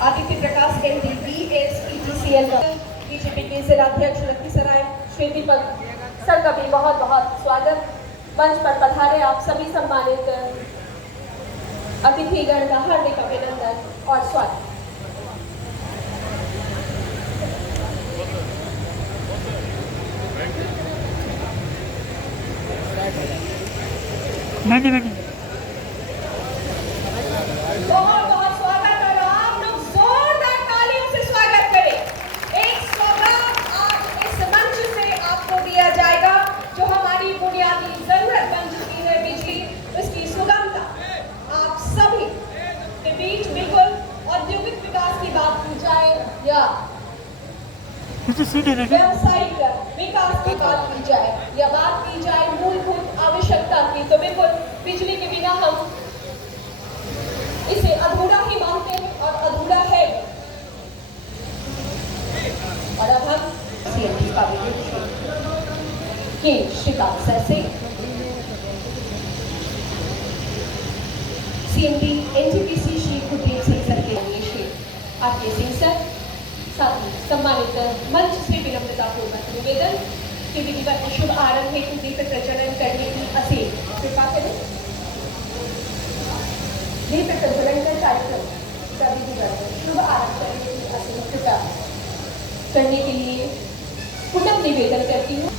आदित्य प्रकाश MD BSETCL BJP के जिलाध्यक्ष Lakhisarai Shri Deepak sir का भी बहुत बहुत स्वागत। मंच पर पधारे आप सभी सम्मानित अतिथिगण का हार्दिक अभिनंदन और स्वागत। बहुत बहुत स्वागत और आप लोग जोरदार तालियों से स्वागत करें। एक सौगात आज इस मंच से आपको दिया जाएगा जो हमारी बुनियादी जरूरत बन चुकी है, बिजली, उसकी सुगमता। आप सभी के बीच बिल्कुल औद्योगिक विकास की बात की जाए या व्यावसायिक विकास की बात की जाए या बात की जाए मूलभूत आवश्यकता की, तो बिल्कुल बिजली के बिना हम इसे अधूरा ही मानते हैं और अधूरा है। और अब हम CMD के श्रीकांत सर से CMD NTPC Shri Gurdev Singh sir के लिए श्री आरके सिंह सर, साथ ही सम्मानित मंच से विनम्रतापूर्वक निवेदन कि विधिवत शुभ आरंभ हेतु दीप प्रज्वलन करने की असीम कृपा करें। दीप प्रज्वलन का कार्यक्रम का विधिवत शुभ आरंभ करने की असीम कृपा करने के लिए पुनः निवेदन करती हूँ।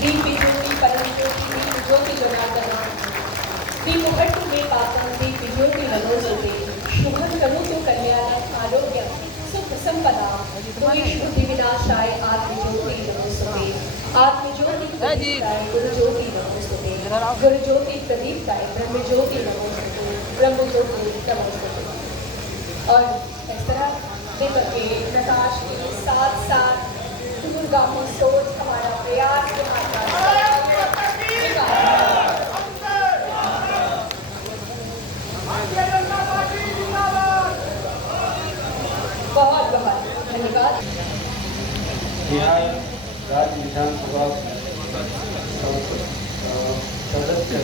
दीप ज्योति परम ज्योति ज्योति जनार्दना दीप भट्टु में पातम दीप ज्योति मनोजते शुभम करोतु कल्याण आरोग्य सुख संपदा भविष्य बुद्धि विनाशाय आत्मज्योति नमोस्तुते आत्मज्योति प्रदीप्ताय गुरु ज्योति नमोस्तुते गुरु ज्योति प्रदीप्ताय ब्रह्म ज्योति नमोस्तुते ब्रह्म ज्योति नमोस्तुते। और इस तरह दीपक के प्रकाश के साथ साथ दूरगामी सोच हमारा प्रयास बहुत बहुत धन्यवाद। बिहार राज्य विधानसभा सदस्य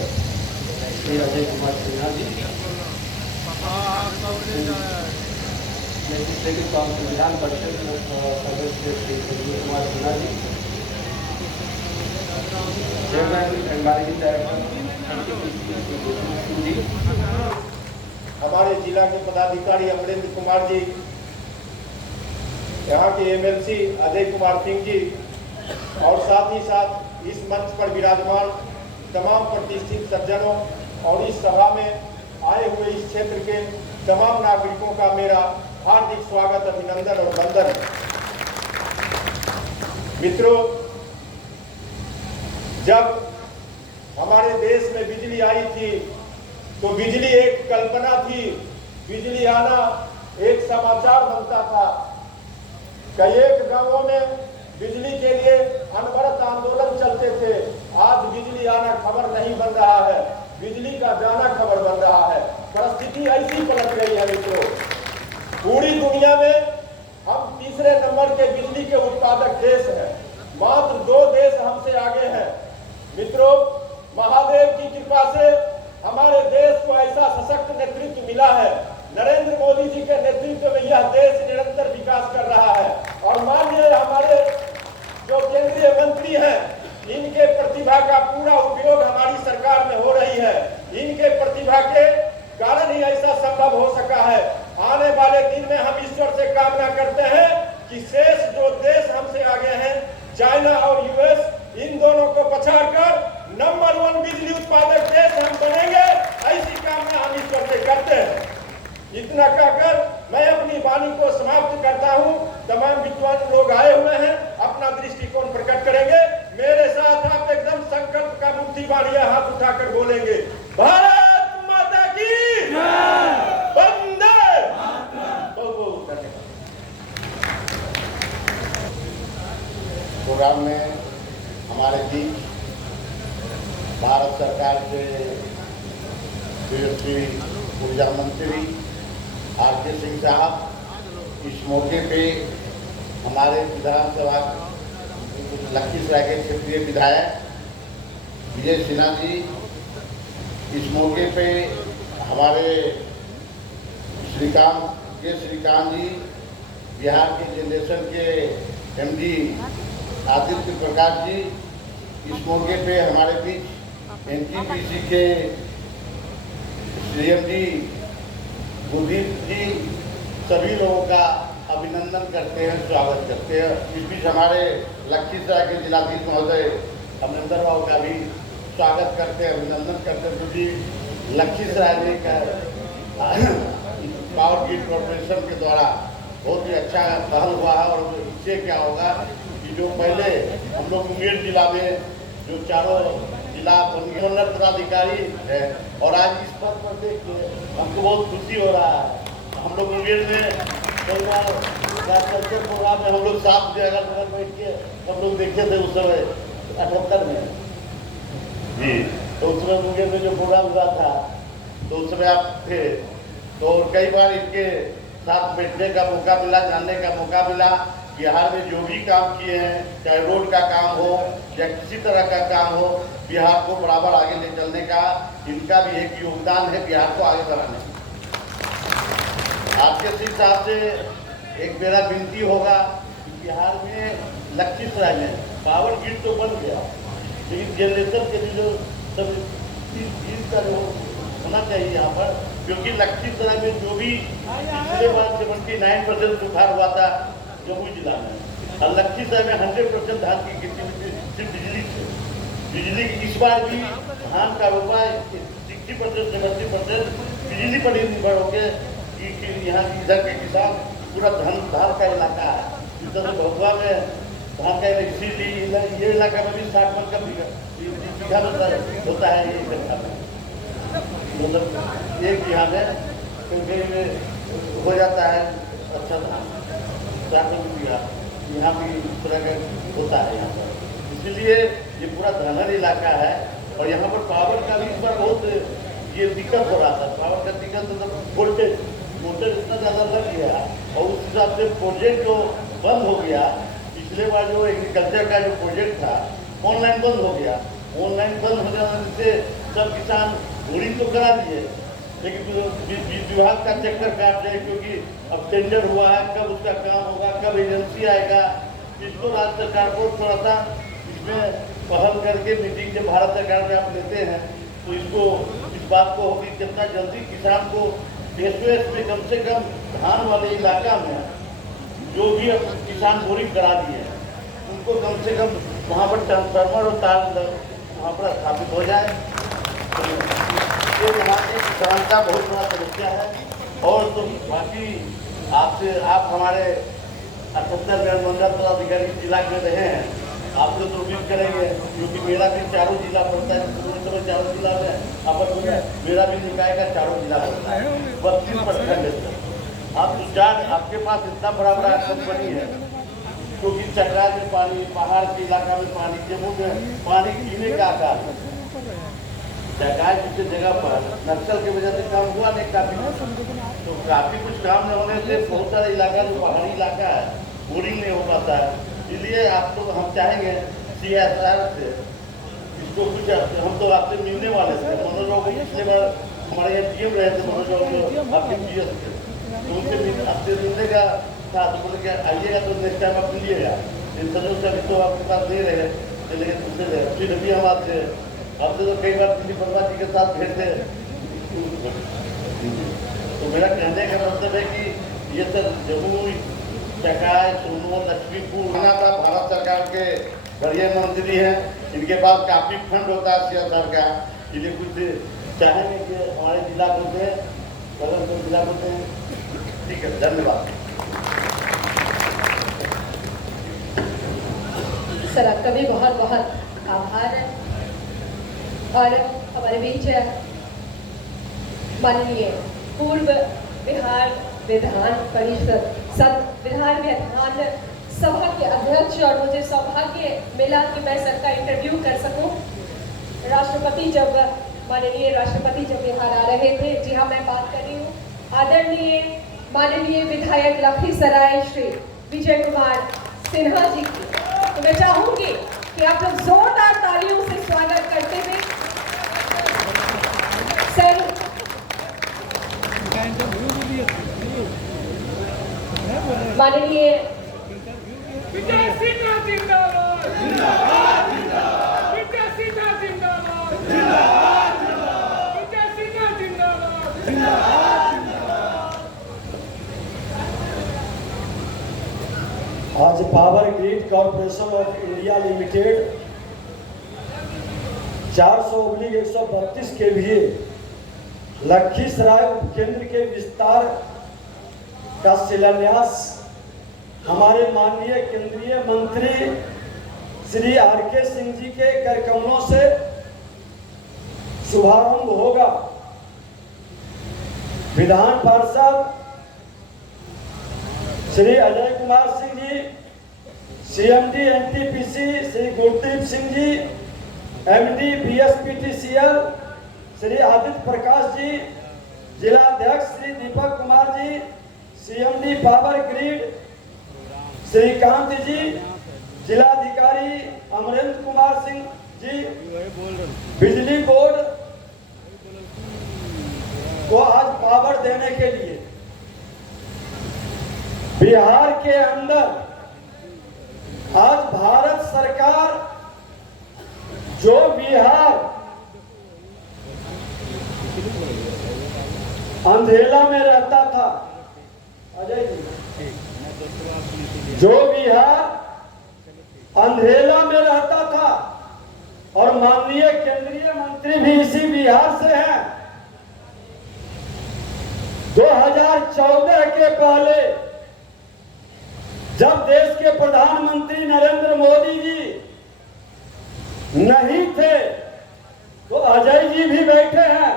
श्री अजय कुमार सिन्हा जी, लेजिस्लेटिव विधान परिषद सदस्य Shri Sanjeev Kumar Sinha ji, chairman and managing director जी, हमारे जिला के पदाधिकारी अमरेंद्र कुमार जी, यहाँ के MLC अजय कुमार सिंह जी, और साथ ही साथ इस मंच पर विराजमान तमाम प्रतिष्ठित सज्जनों और इस सभा में आए हुए इस क्षेत्र के तमाम नागरिकों का मेरा हार्दिक स्वागत, अभिनंदन और वंदन। मित्रों, जब हमारे देश में बिजली आई थी तो बिजली एक कल्पना थी, बिजली आना एक समाचार बनता था। कई एक गांवों में बिजली के लिए अनवरत आंदोलन चलते थे। आज बिजली आना खबर नहीं बन रहा है, बिजली का जाना खबर बन रहा है। परिस्थिति ऐसी पलट गई है मित्रों। पूरी दुनिया में हम तीसरे नंबर के बिजली के उत्पादक देश हैं। मात्र 2 देश हमसे आगे हैं। मित्रों, महादेव की कृपा से हमारे देश को ऐसा सशक्त नेतृत्व मिला है। नरेंद्र मोदी जी के नेतृत्व में यह देश निरंतर विकास कर रहा है। और माननीय हमारे जो केंद्रीय मंत्री हैं, इनके प्रतिभा का पूरा उपयोग हमारी सरकार में हो रही है। इनके प्रतिभा के कारण ही ऐसा संभव हो सका है। आने वाले दिन में हम ईश्वर से कामना करते हैं कि शेष जो देश हमसे आगे हैं, चाइना और US, इन दोनों को पछाड़कर नंबर 1 बिजली उत्पादक देश हम बनेंगे। ऐसी कामना हम ईश्वर से करते हैं। इतना कहकर मैं अपनी वाणी को समाप्त करता हूं। तमाम विद्वान लोग आए हुए हैं, अपना दृष्टिकोण प्रकट करेंगे। मेरे साथ आप एकदम संकल्प का मुक्ति वाणी हाथ उठाकर बोलेंगे, भारत माता की वंदे मातरम। प्रोग्राम में हमारे बीच भारत सरकार के श्री ऊर्जा मंत्री आरके सिंह साहब, इस मौके पे हमारे विधानसभा लखीसराय के क्षेत्रीय विधायक विजय सिन्हा जी, इस मौके पे हमारे श्रीकांत जी, बिहार के जनरेशन के MD आदित्य प्रकाश जी, इस मौके पे हमारे बीच NTPC के CMD गुरदीप जी, सभी लोगों का अभिनंदन करते हैं, स्वागत करते हैं। इस बीच हमारे लखीसराय के जिलाधीश महोदय अमरिंदर राव का भी स्वागत करते हैं, अभिनंदन करते हैं, क्योंकि लखीसराय में पावर ग्रिड कॉर्पोरेशन के द्वारा बहुत ही अच्छा पहल हुआ है। और इससे क्या होगा कि जो पहले हम लोग मुंगेर जिला में जो चारों जिला मंडल पदाधिकारी है, और आज इस पद पर देख के हमको बहुत खुशी हो रहा है। हम लोग मुंगेर में कई बार कल्चर प्रोग्राम में हम लोग साथ में अगल बगल बैठ के हम लोग देखे थे उस समय 78 में जी। तो उस समय मुंगेर में जो प्रोग्राम हुआ था तो उस समय आप थे, तो कई बार इनके साथ बैठने का मौका मिला, जानने का मौका मिला। बिहार में जो भी काम किए हैं, चाहे रोड का काम हो या किसी तरह का काम हो, बिहार को बराबर आगे ले चलने का इनका भी एक योगदान है बिहार को आगे बढ़ाने में। आपके सिंह साहब से एक मेरा विनती होगा कि बिहार में लखीसराय में पावर ग्रिड तो बन गया, लेकिन जनरेशन के लिए जो सब चीज का जो होना चाहिए यहाँ पर, क्योंकि लखीसराय में जो भी पिछले बार 79% सुधार हुआ था जमुई जिला में, और लखीसराय में 100% धान की खेती सिर्फ बिजली से। बिजली इस बार भी धान का रोपा 60% 70% बिजली पर ही निर्भर हो गए कि यहाँ इधर के किसान पूरा धान का इलाका है। इस तरह भगवा में धान का, इसीलिए ये इलाका में भी 60 मन का बीघा होता है। ये इकट्ठा में मतलब एक बीघा में कहीं हो जाता है अच्छा धान, 60 बीघा यहाँ भी इस तरह का होता है यहाँ पर। इसीलिए ये पूरा धनहर इलाका है, और यहाँ पर पावर का भी इस बार बहुत ये दिक्कत हो रहा था। पावर का दिक्कत मतलब वोल्टेज इतना ज़्यादा लग गया, और उस हिसाब से प्रोजेक्ट जो बंद हो गया। पिछले बार जो एग्रीकल्चर का जो प्रोजेक्ट था ऑनलाइन बंद हो गया। ऑनलाइन बंद हो जाने से सब किसान बोरिंग तो करा दिए, लेकिन विभाग का चक्कर काट रहे, क्योंकि अब टेंडर हुआ है, कब उसका काम होगा, कब एजेंसी आएगा। इसको राज्य सरकार को थोड़ा सा इसमें पहल करके मीटिंग जब भारत सरकार में आप लेते हैं तो इसको इस बात को होगी कितना जल्दी किसान को SOS में कम से कम धान वाले इलाका में जो भी किसान बोरिंग करा दिए हैं उनको कम से कम वहाँ पर ट्रांसफार्मर और तार वहाँ पर स्थापित हो जाए। तो ये हमारे किसान का बहुत बड़ा समस्या है। और तो बाकी आप हमारे 78 मंडल पदाधिकारी जिला में रहे हैं, आप लोग तो उम्मीद करेंगे, क्योंकि मेरा भी चारों जिला पड़ता है। चारों जिला में अपन मेरा भी निकाय का चारों जिला पड़ता है, 32 प्रखंड है। आप आपके पास इतना बड़ा बड़ा कंपनी है, क्योंकि चकरा में पानी, पहाड़ के इलाका में पानी, जम्मू में पानी पीने का आकार है। चकरा जिस जगह पर नक्सल की वजह से काम हुआ नहीं काफी, तो काफी कुछ काम न होने से बहुत सारा इलाका जो पहाड़ी इलाका है बोरिंग नहीं हो पाता है। इसलिए आप तो हम चाहेंगे CSR से इसको कुछ, हम तो आपसे मिलने वाले थे। मनोज राव को पिछले बार हमारे यहाँ DM रहे थे, मनोज राव आपके PS थे, तो उनसे आपसे मिलने का था। तो बोले कि आइएगा तो नेक्स्ट टाइम आप मिलिएगा। इन सजों से अभी तो आपके पास नहीं रहे, लेकिन उससे फिर अभी हम आपसे तो कई बार दिलीप वर्मा जी के साथ भेंट थे। तो मेरा कहने का मतलब है कि ये सर जमुई, चकाय, सोनभद्र, लक्ष्मीपुर का भारत सरकार के बढ़िया मंत्री हैं, इनके पास काफी फंड होता है CSR का। इसलिए कुछ चाहेंगे कि हमारे जिला को दें, कलम जिला को दें। ठीक है, धन्यवाद सर, आपका भी बहुत बहुत आभार है। और हमारे बीच माननीय पूर्व बिहार विधान परिषद विधान सभा के अध्यक्ष, और मुझे सौभाग्य मिला कि मैं सर का इंटरव्यू कर सकूं। माननीय राष्ट्रपति जब बिहार आ रहे थे, जी हाँ मैं बात कर रही हूँ आदरणीय माननीय विधायक लखीसराय श्री विजय कुमार सिन्हा जी की। तो मैं चाहूंगी कि आप लोग जोरदार तालियों से स्वागत करते हुए सर माननीय विजय सिन्हा जिंदाबाद जिंदाबाद जिंदाबाद विजय सिन्हा जिंदाबाद जिंदाबाद जिंदाबाद विजय सिन्हा जिंदाबाद जिंदाबाद जिंदाबाद। आज power grid corporation of India limited 400/132 KVA Lakhisarai उपकेंद्र के विस्तार का शिलान्यास हमारे माननीय केंद्रीय मंत्री श्री आर.के. सिंह जी के कार्यक्रमों से शुभारंभ होगा। विधान पार्षद Shri Ajay Kumar Singh ji, CMD NTPC Shri Gurdeep Singh ji, MD BSPTCL Shri Aditya Prakash ji, जिलाध्यक्ष Shri Deepak Kumar ji, CMD power grid Shrikant जी, जिलाधिकारी अमरेंद्र कुमार सिंह जी, बिजली बोर्ड को आज पावर देने के लिए बिहार के अंदर आज भारत सरकार जो बिहार अंधेला में रहता था, अजय जी, जो बिहार अंधेला में रहता था और माननीय केंद्रीय मंत्री भी इसी बिहार से हैं। 2014 के पहले जब देश के प्रधानमंत्री नरेंद्र मोदी जी नहीं थे तो अजय जी भी बैठे हैं।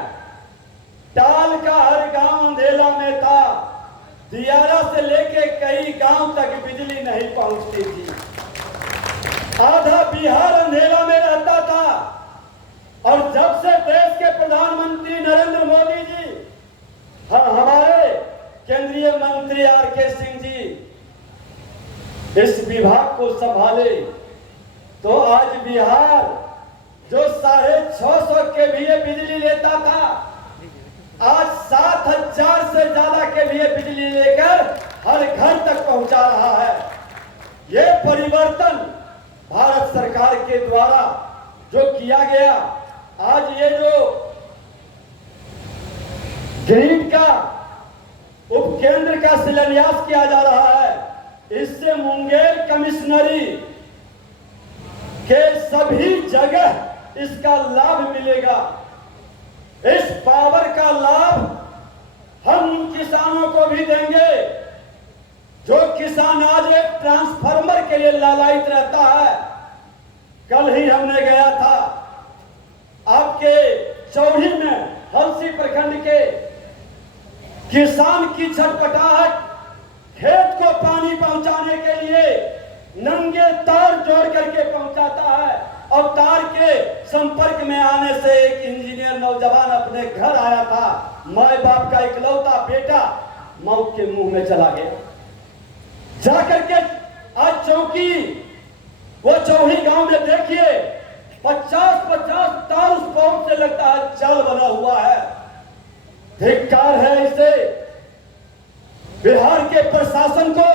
टाल का हर गांव अंधेला में था, दियारा से लेके कई गांव तक बिजली नहीं पहुंचती थी, आधा बिहार अंधेला में रहता था। और जब से देश के प्रधानमंत्री नरेंद्र मोदी जी हमारे केंद्रीय मंत्री आर.के. सिंह जी इस विभाग को संभाले तो आज बिहार जो 650 केवीए बिजली लेता था आज 7000 से ज्यादा केवीए बिजली लेकर हर घर तक पहुंचा रहा है। ये परिवर्तन भारत सरकार के द्वारा जो किया गया, आज ये जो ग्रिड का उपकेंद्र का शिलान्यास किया जा रहा है, इससे मुंगेर कमिश्नरी के सभी जगह इसका लाभ मिलेगा। इस पावर का लाभ हम उन किसानों को भी देंगे जो किसान आज एक ट्रांसफार्मर के लिए लालायित रहता है। कल ही हमने गया था आपके चौड़ी में हलसी प्रखंड के किसान की छटपटाहट, खेत को पानी पहुंचाने के लिए नंगे तार जोड़ करके पहुंचाता है और तार के संपर्क में आने से एक इंजीनियर नौजवान अपने घर आया था, माए बाप का इकलौता बेटा मौत के मुंह में चला गया। जाकर के आज चौकी वो चौही गांव में देखिए 50-50 तार उस पहुंच से लगता है जाल बना हुआ है। धिक्कार है इसे बिहार के प्रशासन को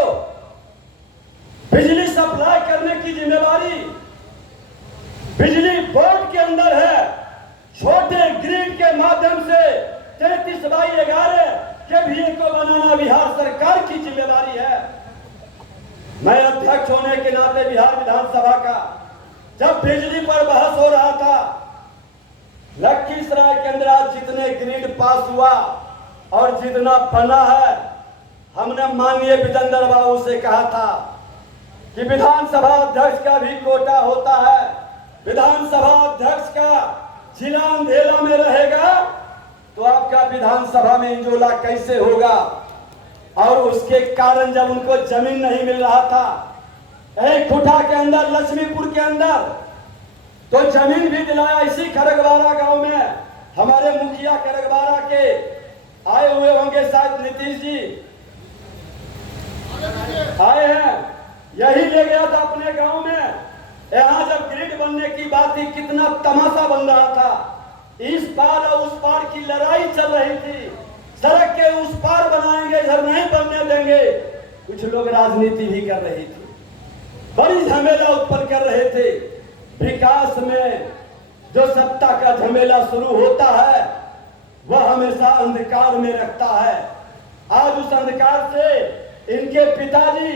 बिजली सप्लाई करने की जिम्मेवारी बिजली बोर्ड के अंदर है। छोटे ग्रिड के माध्यम से 33/11 केवीए को बनाना बिहार सरकार की जिम्मेवारी है। मैं अध्यक्ष होने के नाते बिहार विधानसभा का जब बिजली पर बहस हो रहा था, लखीसराय के अंदर आज जितने ग्रिड पास हुआ और जितना बना है, हमने माननीय विजेंद्र बाबू से कहा था कि विधानसभा अध्यक्ष का भी कोटा होता है, विधानसभा अध्यक्ष का जिला अंधेला में रहेगा तो आपका विधानसभा में इंजोला कैसे होगा। और उसके कारण जब उनको जमीन नहीं मिल रहा था एक खुटा के अंदर, लक्ष्मीपुर के अंदर, तो जमीन भी दिलाया। इसी खरगवारा गांव में हमारे मुखिया खरगवारा के आए हुए होंगे, शायद नीतीश जी आए हैं, यही ले गया था अपने गांव में। यहाँ जब ग्रिड बनने की बात थी, कितना तमाशा बन रहा था। इस पार और उस पार की लड़ाई चल रही थी, सड़क के उस पार बनाएंगे, इधर नहीं बनने देंगे। कुछ लोग राजनीति भी कर रहे थे, बड़ी झमेला उत्पन्न कर रहे थे। विकास में जो सत्ता का झमेला शुरू होता है वह हमेशा अंधकार में रखता है। आज उस अंधकार से इनके पिताजी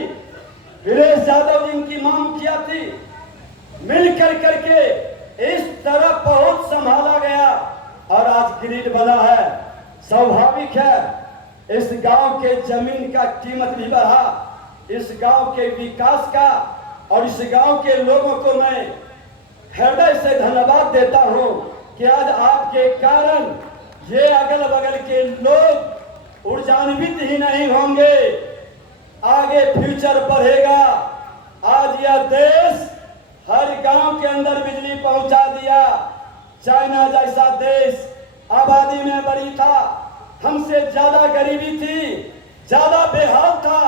वीरेश यादव जी इनकी मांग किया थी, मिलकर करके इस तरह पहुंच संभाला गया और आज ग्रिड बना है। स्वाभाविक है इस गांव के जमीन का कीमत भी बढ़ा, इस गांव के विकास का, और इस गांव के लोगों को मैं हृदय से धन्यवाद देता हूं कि आज आपके कारण ये अगल बगल के लोग ऊर्जान्वित ही नहीं होंगे, आगे फ्यूचर बढ़ेगा। आज यह देश हर गांव के अंदर बिजली पहुंचा दिया। चाइना जैसा देश आबादी में बड़ी था, हमसे ज्यादा गरीबी थी, ज्यादा बेहाल था,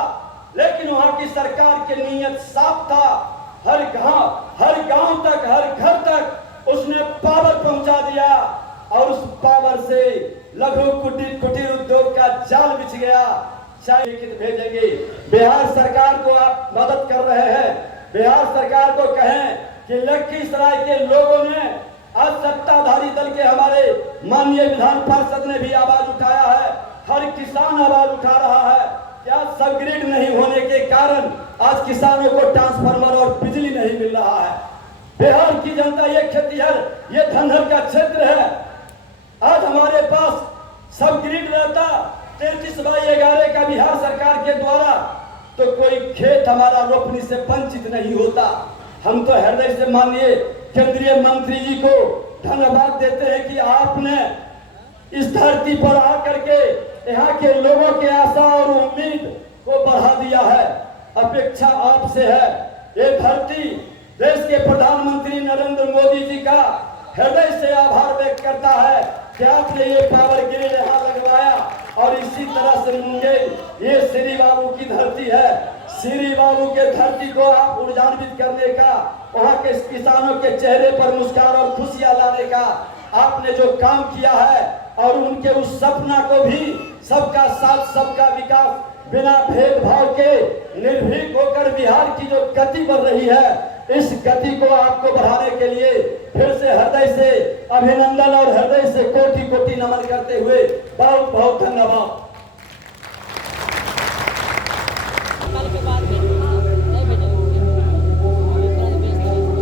लेकिन वहां की सरकार की नीयत साफ था। हर गांव तक, हर घर तक उसने पावर पहुंचा दिया और उस पावर से लघु कुटीर उद्योग का जाल बिछ गया। चाहे भेजेंगे, बिहार सरकार को आप मदद कर रहे हैं, बिहार सरकार को कहें कि लखीसराय के लोगों ने, आज सत्ताधारी दल के हमारे माननीय विधान पार्षद ने भी आवाज उठाया है, हर किसान आवाज उठा रहा है कि आज सब ग्रिड नहीं होने के कारण आज किसानों को ट्रांसफार्मर और बिजली नहीं मिल रहा है। बिहार की जनता ये खेतीहर, ये धनहर का क्षेत्र है। आज हमारे पास सब ग्रिड रहता 33/11 का बिहार सरकार के द्वारा, तो कोई खेत हमारा रोपनी से वंचित नहीं होता। हम तो हृदय से माननीय केंद्रीय मंत्री जी को धन्यवाद देते हैं कि आपने इस धरती पर आकर के यहाँ के लोगों के आशा और उम्मीद को बढ़ा दिया है। अपेक्षा आपसे है, ये धरती देश के प्रधानमंत्री नरेंद्र मोदी जी का हृदय से आभार व्यक्त करता है कि आपने ये पावर ग्रिड यहाँ लगवाया। और इसी तरह से मुंगेर ये श्री बाबू की धरती है, श्री बाबू के धरती को आप ऊर्जान्वित करने का, वहाँ के किसानों के चेहरे पर मुस्कान और खुशियां लाने का आपने जो काम किया है, और उनके उस सपना को भी सबका साथ सबका विकास बिना भेदभाव के निर्भीक होकर बिहार की जो गति बढ़ रही है, इस गति को आपको बढ़ाने के लिए फिर से हृदय से अभिनंदन और हृदय से कोटि कोटि नमन करते हुए बहुत बहुत धन्यवाद।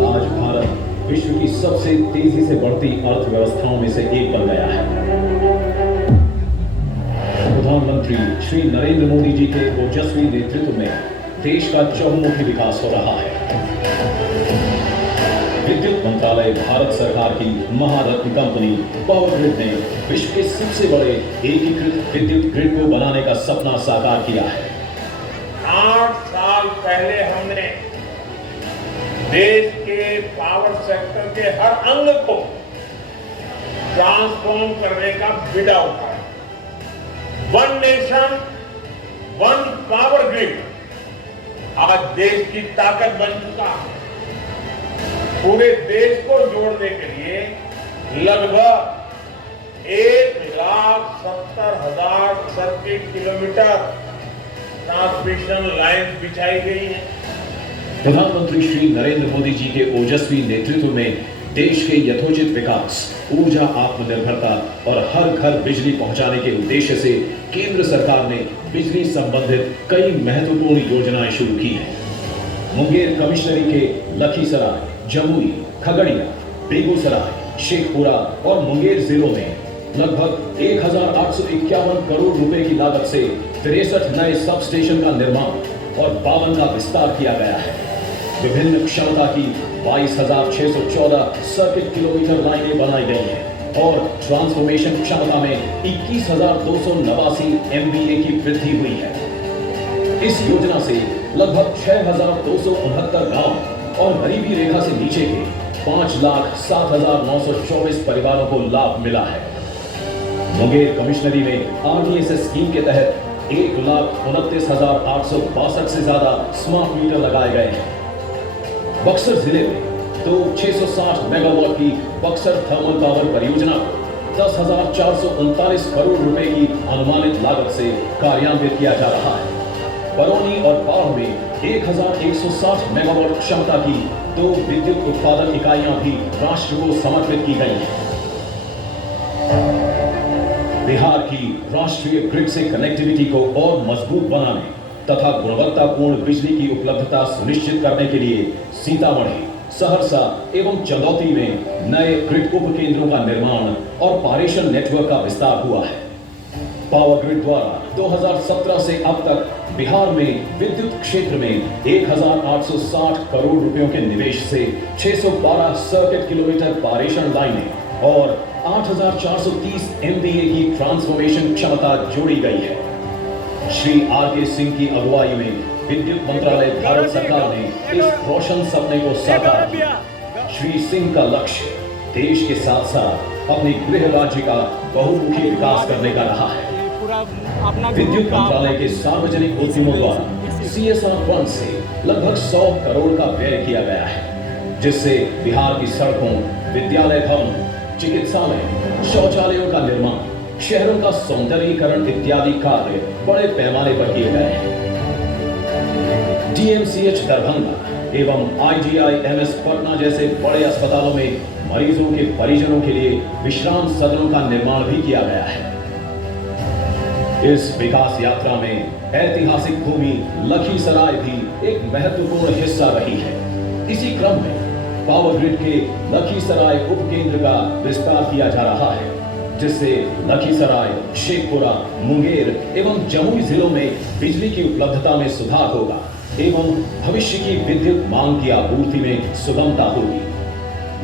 आज भारत विश्व की सबसे तेजी से बढ़ती अर्थव्यवस्थाओं में से एक बन गया है। प्रधानमंत्री श्री नरेंद्र मोदी जी के ओजस्वी नेतृत्व में देश का चहुमुखी विकास हो रहा है। विद्युत मंत्रालय भारत सरकार की महारत्न कंपनी पावर ग्रिड ने विश्व के सबसे बड़े एकीकृत विद्युत ग्रिड को बनाने का सपना साकार किया है। 8 साल पहले हमने देश के पावर सेक्टर के हर अंग को ट्रांसफॉर्म करने का बीड़ा उठाया। One nation one power grid आज देश की ताकत बन चुका है। पूरे देश को जोड़ने के लिए लगभग 1,70,000 सर्किट किलोमीटर ट्रांसमिशन लाइन बिछाई गई है। प्रधानमंत्री श्री नरेंद्र मोदी जी के ओजस्वी नेतृत्व में देश के यथोचित विकास, ऊर्जा आत्मनिर्भरता और हर घर बिजली पहुंचाने के उद्देश्य से केंद्र सरकार ने बिजली संबंधित कई महत्वपूर्ण योजनाएं शुरू की हैं। मुंगेर कमिश्नरी के लखीसराय, जमुई, खगड़िया, बेगूसराय, शेखपुरा और मुंगेर जिलों में लगभग 1,851 करोड़ रुपए की लागत से 63 नए सब स्टेशन का निर्माण और 52 का विस्तार किया गया है। विभिन्न क्षमता की 22,614 सर्किट किलोमीटर लाइनें बनाई गई हैं और ट्रांसफॉर्मेशन क्षमता में 21,289 MVA की वृद्धि हुई है। इस योजना से लगभग 6,269 गांव और गरीबी रेखा से नीचे के 5,07,924 परिवारों को लाभ मिला है। मुंगेर कमिश्नरी में RDSS स्कीम के तहत 1,29,862 से ज्यादा स्मार्ट मीटर लगाए गए हैं। बक्सर जिले में 660 मेगावाट की बक्सर थर्मल पावर परियोजना को 10,439 करोड़ रुपए की अनुमानित लागत से कार्यान्वित किया जा रहा है। बरौनी और बाढ़ में 1160 मेगावाट क्षमता की 2 विद्युत उत्पादन इकाइयां भी राष्ट्र को समर्पित की गई हैं। बिहार की राष्ट्रीय ग्रिड से कनेक्टिविटी को और मजबूत बनाने तथा गुणवत्तापूर्ण बिजली की उपलब्धता सुनिश्चित करने के लिए सीतामढ़ी, सहरसा एवं चंदौती में नए ग्रिड उपकेंद्रों का निर्माण और पारेषण नेटवर्क का विस्तार हुआ है। पावर ग्रिड द्वारा 2017 से अब तक बिहार में विद्युत क्षेत्र में 1860 करोड़ रुपयों के निवेश से 612 सर्किट किलोमीटर पारेषण लाइनें और 8430 MVA की ट्रांसफॉर्मेशन क्षमता जोड़ी गई है। श्री आर.के. सिंह की अगुवाई में विद्युत मंत्रालय भारत सरकार ने इस रोशन सपने को साकार किया। श्री सिंह का लक्ष्य देश के साथ साथ अपने गृह राज्य का बहुमुखी विकास करने का रहा है। विद्युत मंत्रालय के सार्वजनिक उद्यमों द्वारा CSR फंड से लगभग 100 करोड़ का व्यय किया गया है, जिससे बिहार की सड़कों, विद्यालय भवन, चिकित्सालय, शौचालयों का निर्माण, शहरों का सौंदर्यीकरण इत्यादि कार्य बड़े पैमाने पर किए गए हैं। DMCH दरभंगा एवं IGIMS पटना जैसे बड़े अस्पतालों में मरीजों के परिजनों के लिए विश्राम सदनों का निर्माण भी किया गया है। इस विकास यात्रा में ऐतिहासिक भूमि लखीसराय भी एक महत्वपूर्ण हिस्सा रही है। इसी क्रम में पावर ग्रिड के लखीसराय उपकेंद्र का विस्तार किया जा रहा है, जिससे लखीसराय, शेखपुरा, मुंगेर एवं जमुई जिलों में बिजली की उपलब्धता में सुधार होगा एवं भविष्य की विद्युत मांग की आपूर्ति में सुगमता होगी।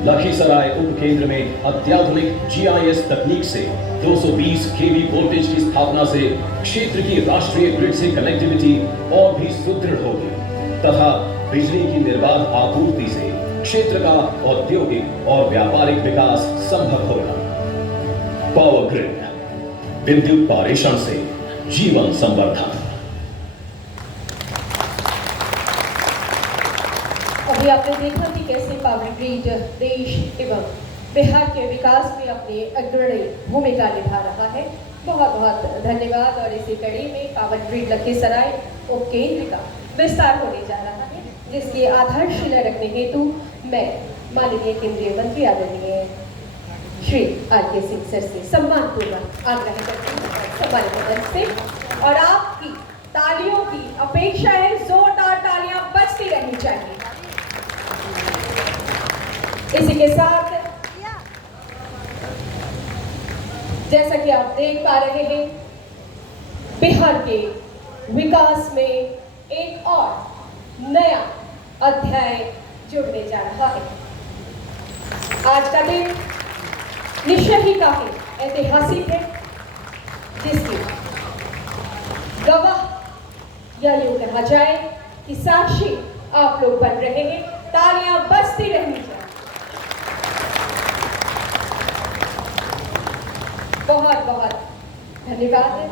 लखीसराय उपकेंद्र में अत्याधुनिक GIS तकनीक से 220 kV वोल्टेज की स्थापना से क्षेत्र की राष्ट्रीय ग्रिड से कनेक्टिविटी और भी सुदृढ़ होगी तथा बिजली की निर्बाध आपूर्ति से क्षेत्र का औद्योगिक और व्यापारिक विकास संभव होगा। पावर ग्रिड, विद्युत पारेषण से जीवन संवर्धन। अभी आपने देखा कि कैसे पावर ग्रिड देश एवं बिहार के विकास में अपनी अग्रणी भूमिका निभा रहा है। बहुत बहुत धन्यवाद। और इसी कड़ी में पावर ग्रिड लखीसराय उपकेंद्र का विस्तार होने जा रहा है, जिसकी आधारशिला रखने हेतु मैं माननीय केंद्रीय मंत्री आदरणीय श्री आर.के. सिंह सर से सम्मानपूर्वक आग्रह करती हूँ सम्मानित पद से। और आपकी तालियों की अपेक्षा है, जोरदार तालियां बजती रहनी चाहिए। इसी के साथ जैसा कि आप देख पा रहे हैं, बिहार के विकास में एक और नया अध्याय जुड़ने जा रहा है। आज का दिन निश्चय ही काफी ऐतिहासिक है, जिसके गवाह या यूं कहा जाए कि साक्षी आप लोग बन रहे हैं। तालियां बजती रहनी चाहिए। बहुत बहुत धन्यवाद है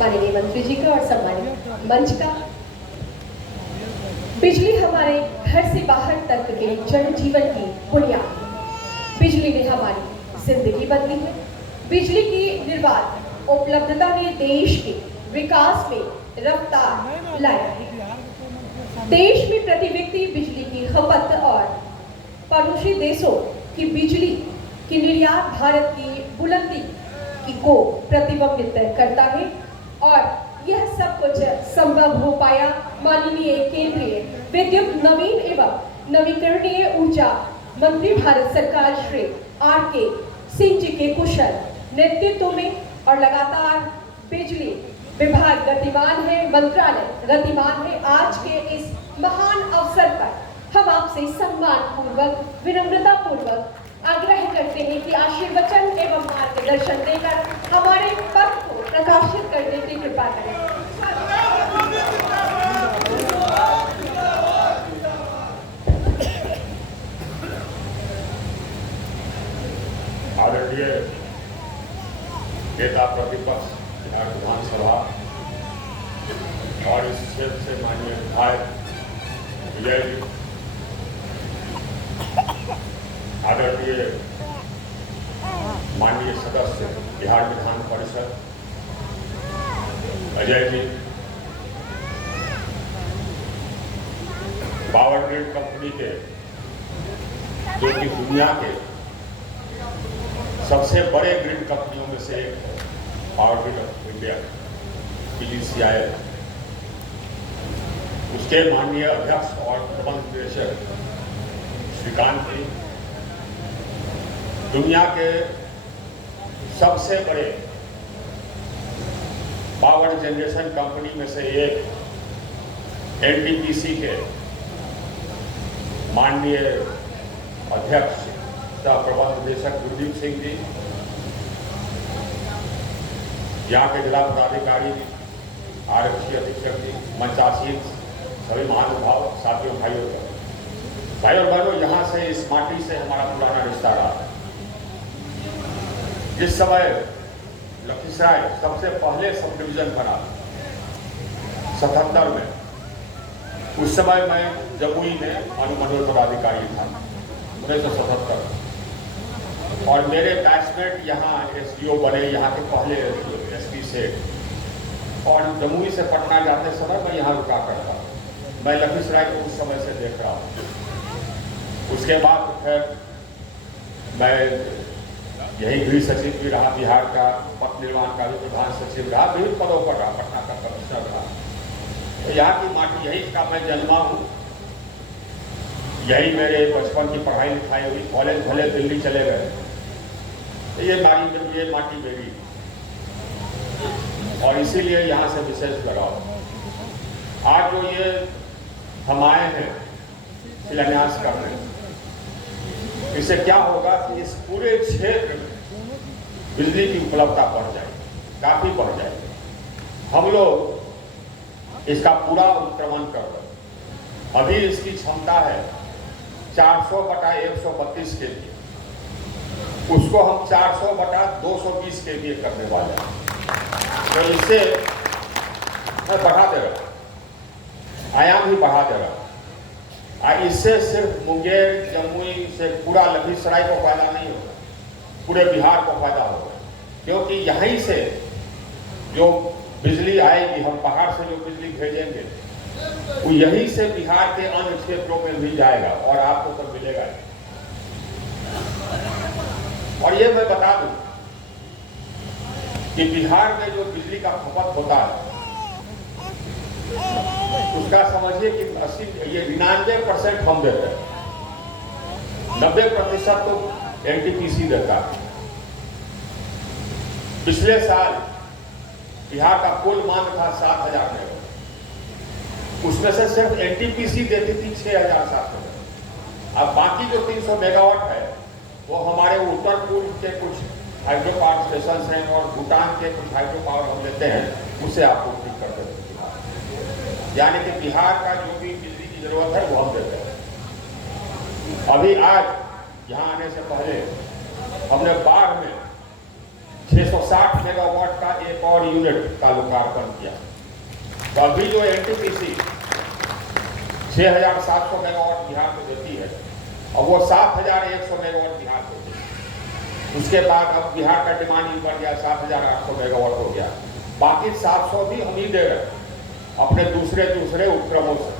माननीय मंत्री जी का और सम्मानित मंच का। बिजली हमारे घर से बाहर तक के जन जीवन की बुनियाद है। बिजली ने हमारी जिंदगी बदली है। बिजली की निर्बाध उपलब्धता ने देश के विकास में रफ्तार लाया है। देश में प्रति व्यक्ति बिजली की खपत और पड़ोसी देशों की बिजली की निर्यात भारत की बुलंदी को प्रतिबिंबित करता है। और यह सब कुछ संभव हो पाया माननीय केंद्रीय विद्युत नवीन एवं नवीकरणीय ऊर्जा मंत्री भारत सरकार श्री आर.के. सिंह जी के कुशल नेतृत्व में। और लगातार बिजली विभाग गतिमान है, मंत्रालय गतिमान है। आज के इस महान अवसर पर हम आपसे सम्मान पूर्वक, विनम्रता पूर्वक आग्रह करते हैं कि आशीर्वचन एवं मार्गदर्शन देकर हमारे पथ को प्रकाशित करने की कृपा करें। आदरणीय नेता प्रतिपक्ष बिहार विधानसभा और इस क्षेत्र से माननीय विधायक विजय जी, आदरणीय माननीय सदस्य Bihar Vidhan Parishad, Ajay ji, power grid company के, जो कि दुनिया के सबसे बड़े ग्रिड कंपनियों में से एक है, power grid of India PGCIL, उसके माननीय अध्यक्ष और प्रबंध निदेशक श्रीकांत जी, दुनिया के सबसे बड़े पावर जनरेशन कंपनी में से एक NTPC के माननीय अध्यक्ष तथा प्रबंध निदेशक गुरदीप सिंह जी, यहाँ के जिला पदाधिकारी, आरक्षी अधीक्षक जी, मंचासीन सभी महानुभाव, साथियों, भाई और बहनों, यहाँ से इस माटी से हमारा पुराना रिश्ता रहा। जिस समय लखीसराय सबसे पहले सब डिवीजन बना 77 में, उस समय मैं जमुई में अनुमंडल पदाधिकारी था 1977, और मेरे बैचमेट यहाँ SDO बने, यहाँ के पहले SP सेठ, और जमुई से पटना जाते समय मैं यहाँ रुका करता। मैं लखीसराय को उस समय से देख रहा हूँ। उसके बाद फिर मैं यही गृह सचिव भी रहा, बिहार का पथ निर्माण का भी प्रधान सचिव रहा, विभिन्न पदों पर रहा, पटना का कमिश्नर रहा। तो यहाँ की माटी, यही का मैं जन्मा हूँ, यही मेरे बचपन की पढ़ाई लिखाई हुई। कॉलेज भले दिल्ली चले गए, तो ये माटी मेरी, और इसीलिए यहाँ से विशेष लगाव। आज जो ये हम आए हैं शिलान्यास करने, इससे क्या होगा कि इस पूरे क्षेत्र में बिजली की उपलब्धता बढ़ जाएगी, काफी बढ़ जाएगी। हम लोग इसका पूरा उत्क्रमण कर रहे हैं। अभी इसकी क्षमता है 400/132 kVA, उसको हम 400/220 kVA करने वाले हैं। तो इससे मैं बढ़ा दे रहा हूँ, आयाम ही बढ़ा दे रहा हूँ। इससे सिर्फ मुंगेर, जमुई से पूरा लखीसराय को फायदा नहीं होगा, पूरे बिहार को फायदा होगा, क्योंकि यहीं से जो बिजली आएगी, हम बाहर से जो बिजली भेजेंगे, वो यहीं से बिहार के अन्य क्षेत्रों में भी जाएगा और आपको तो मिलेगा। और ये मैं बता दूं कि बिहार में जो बिजली का खपत होता है, उसका समझिए कि 99% हम देते हैं, 90% तो NTPC देता है। पिछले साल बिहार का कुल मांग था 7,000 मेगावाट, उसमें से सिर्फ NTPC देती थी 6,700। अब बाकी जो 300 मेगावाट है, वो हमारे उत्तर पूर्व के कुछ हाइड्रो पावर स्टेशन हैं और भूटान के कुछ हाइड्रो पावर हम लेते हैं, उससे आपूर्ति करते हैं। यानी कि बिहार का जो भी बिजली की जरूरत है वो हम देते हैं। अभी आज यहाँ आने से पहले हमने बाढ़ में 660 मेगावाट का एक और यूनिट का लोकार्पण किया। तो अभी जो NTPC 6,700 मेगावाट बिहार को देती है, और वो 7,100 मेगावाट बिहार को देती है। उसके बाद अब बिहार का डिमांड बढ़ गया, 7,800 मेगावाट हो गया। बाकी 700 भी हम ही दे रहे हैं अपने दूसरे उपक्रमों से,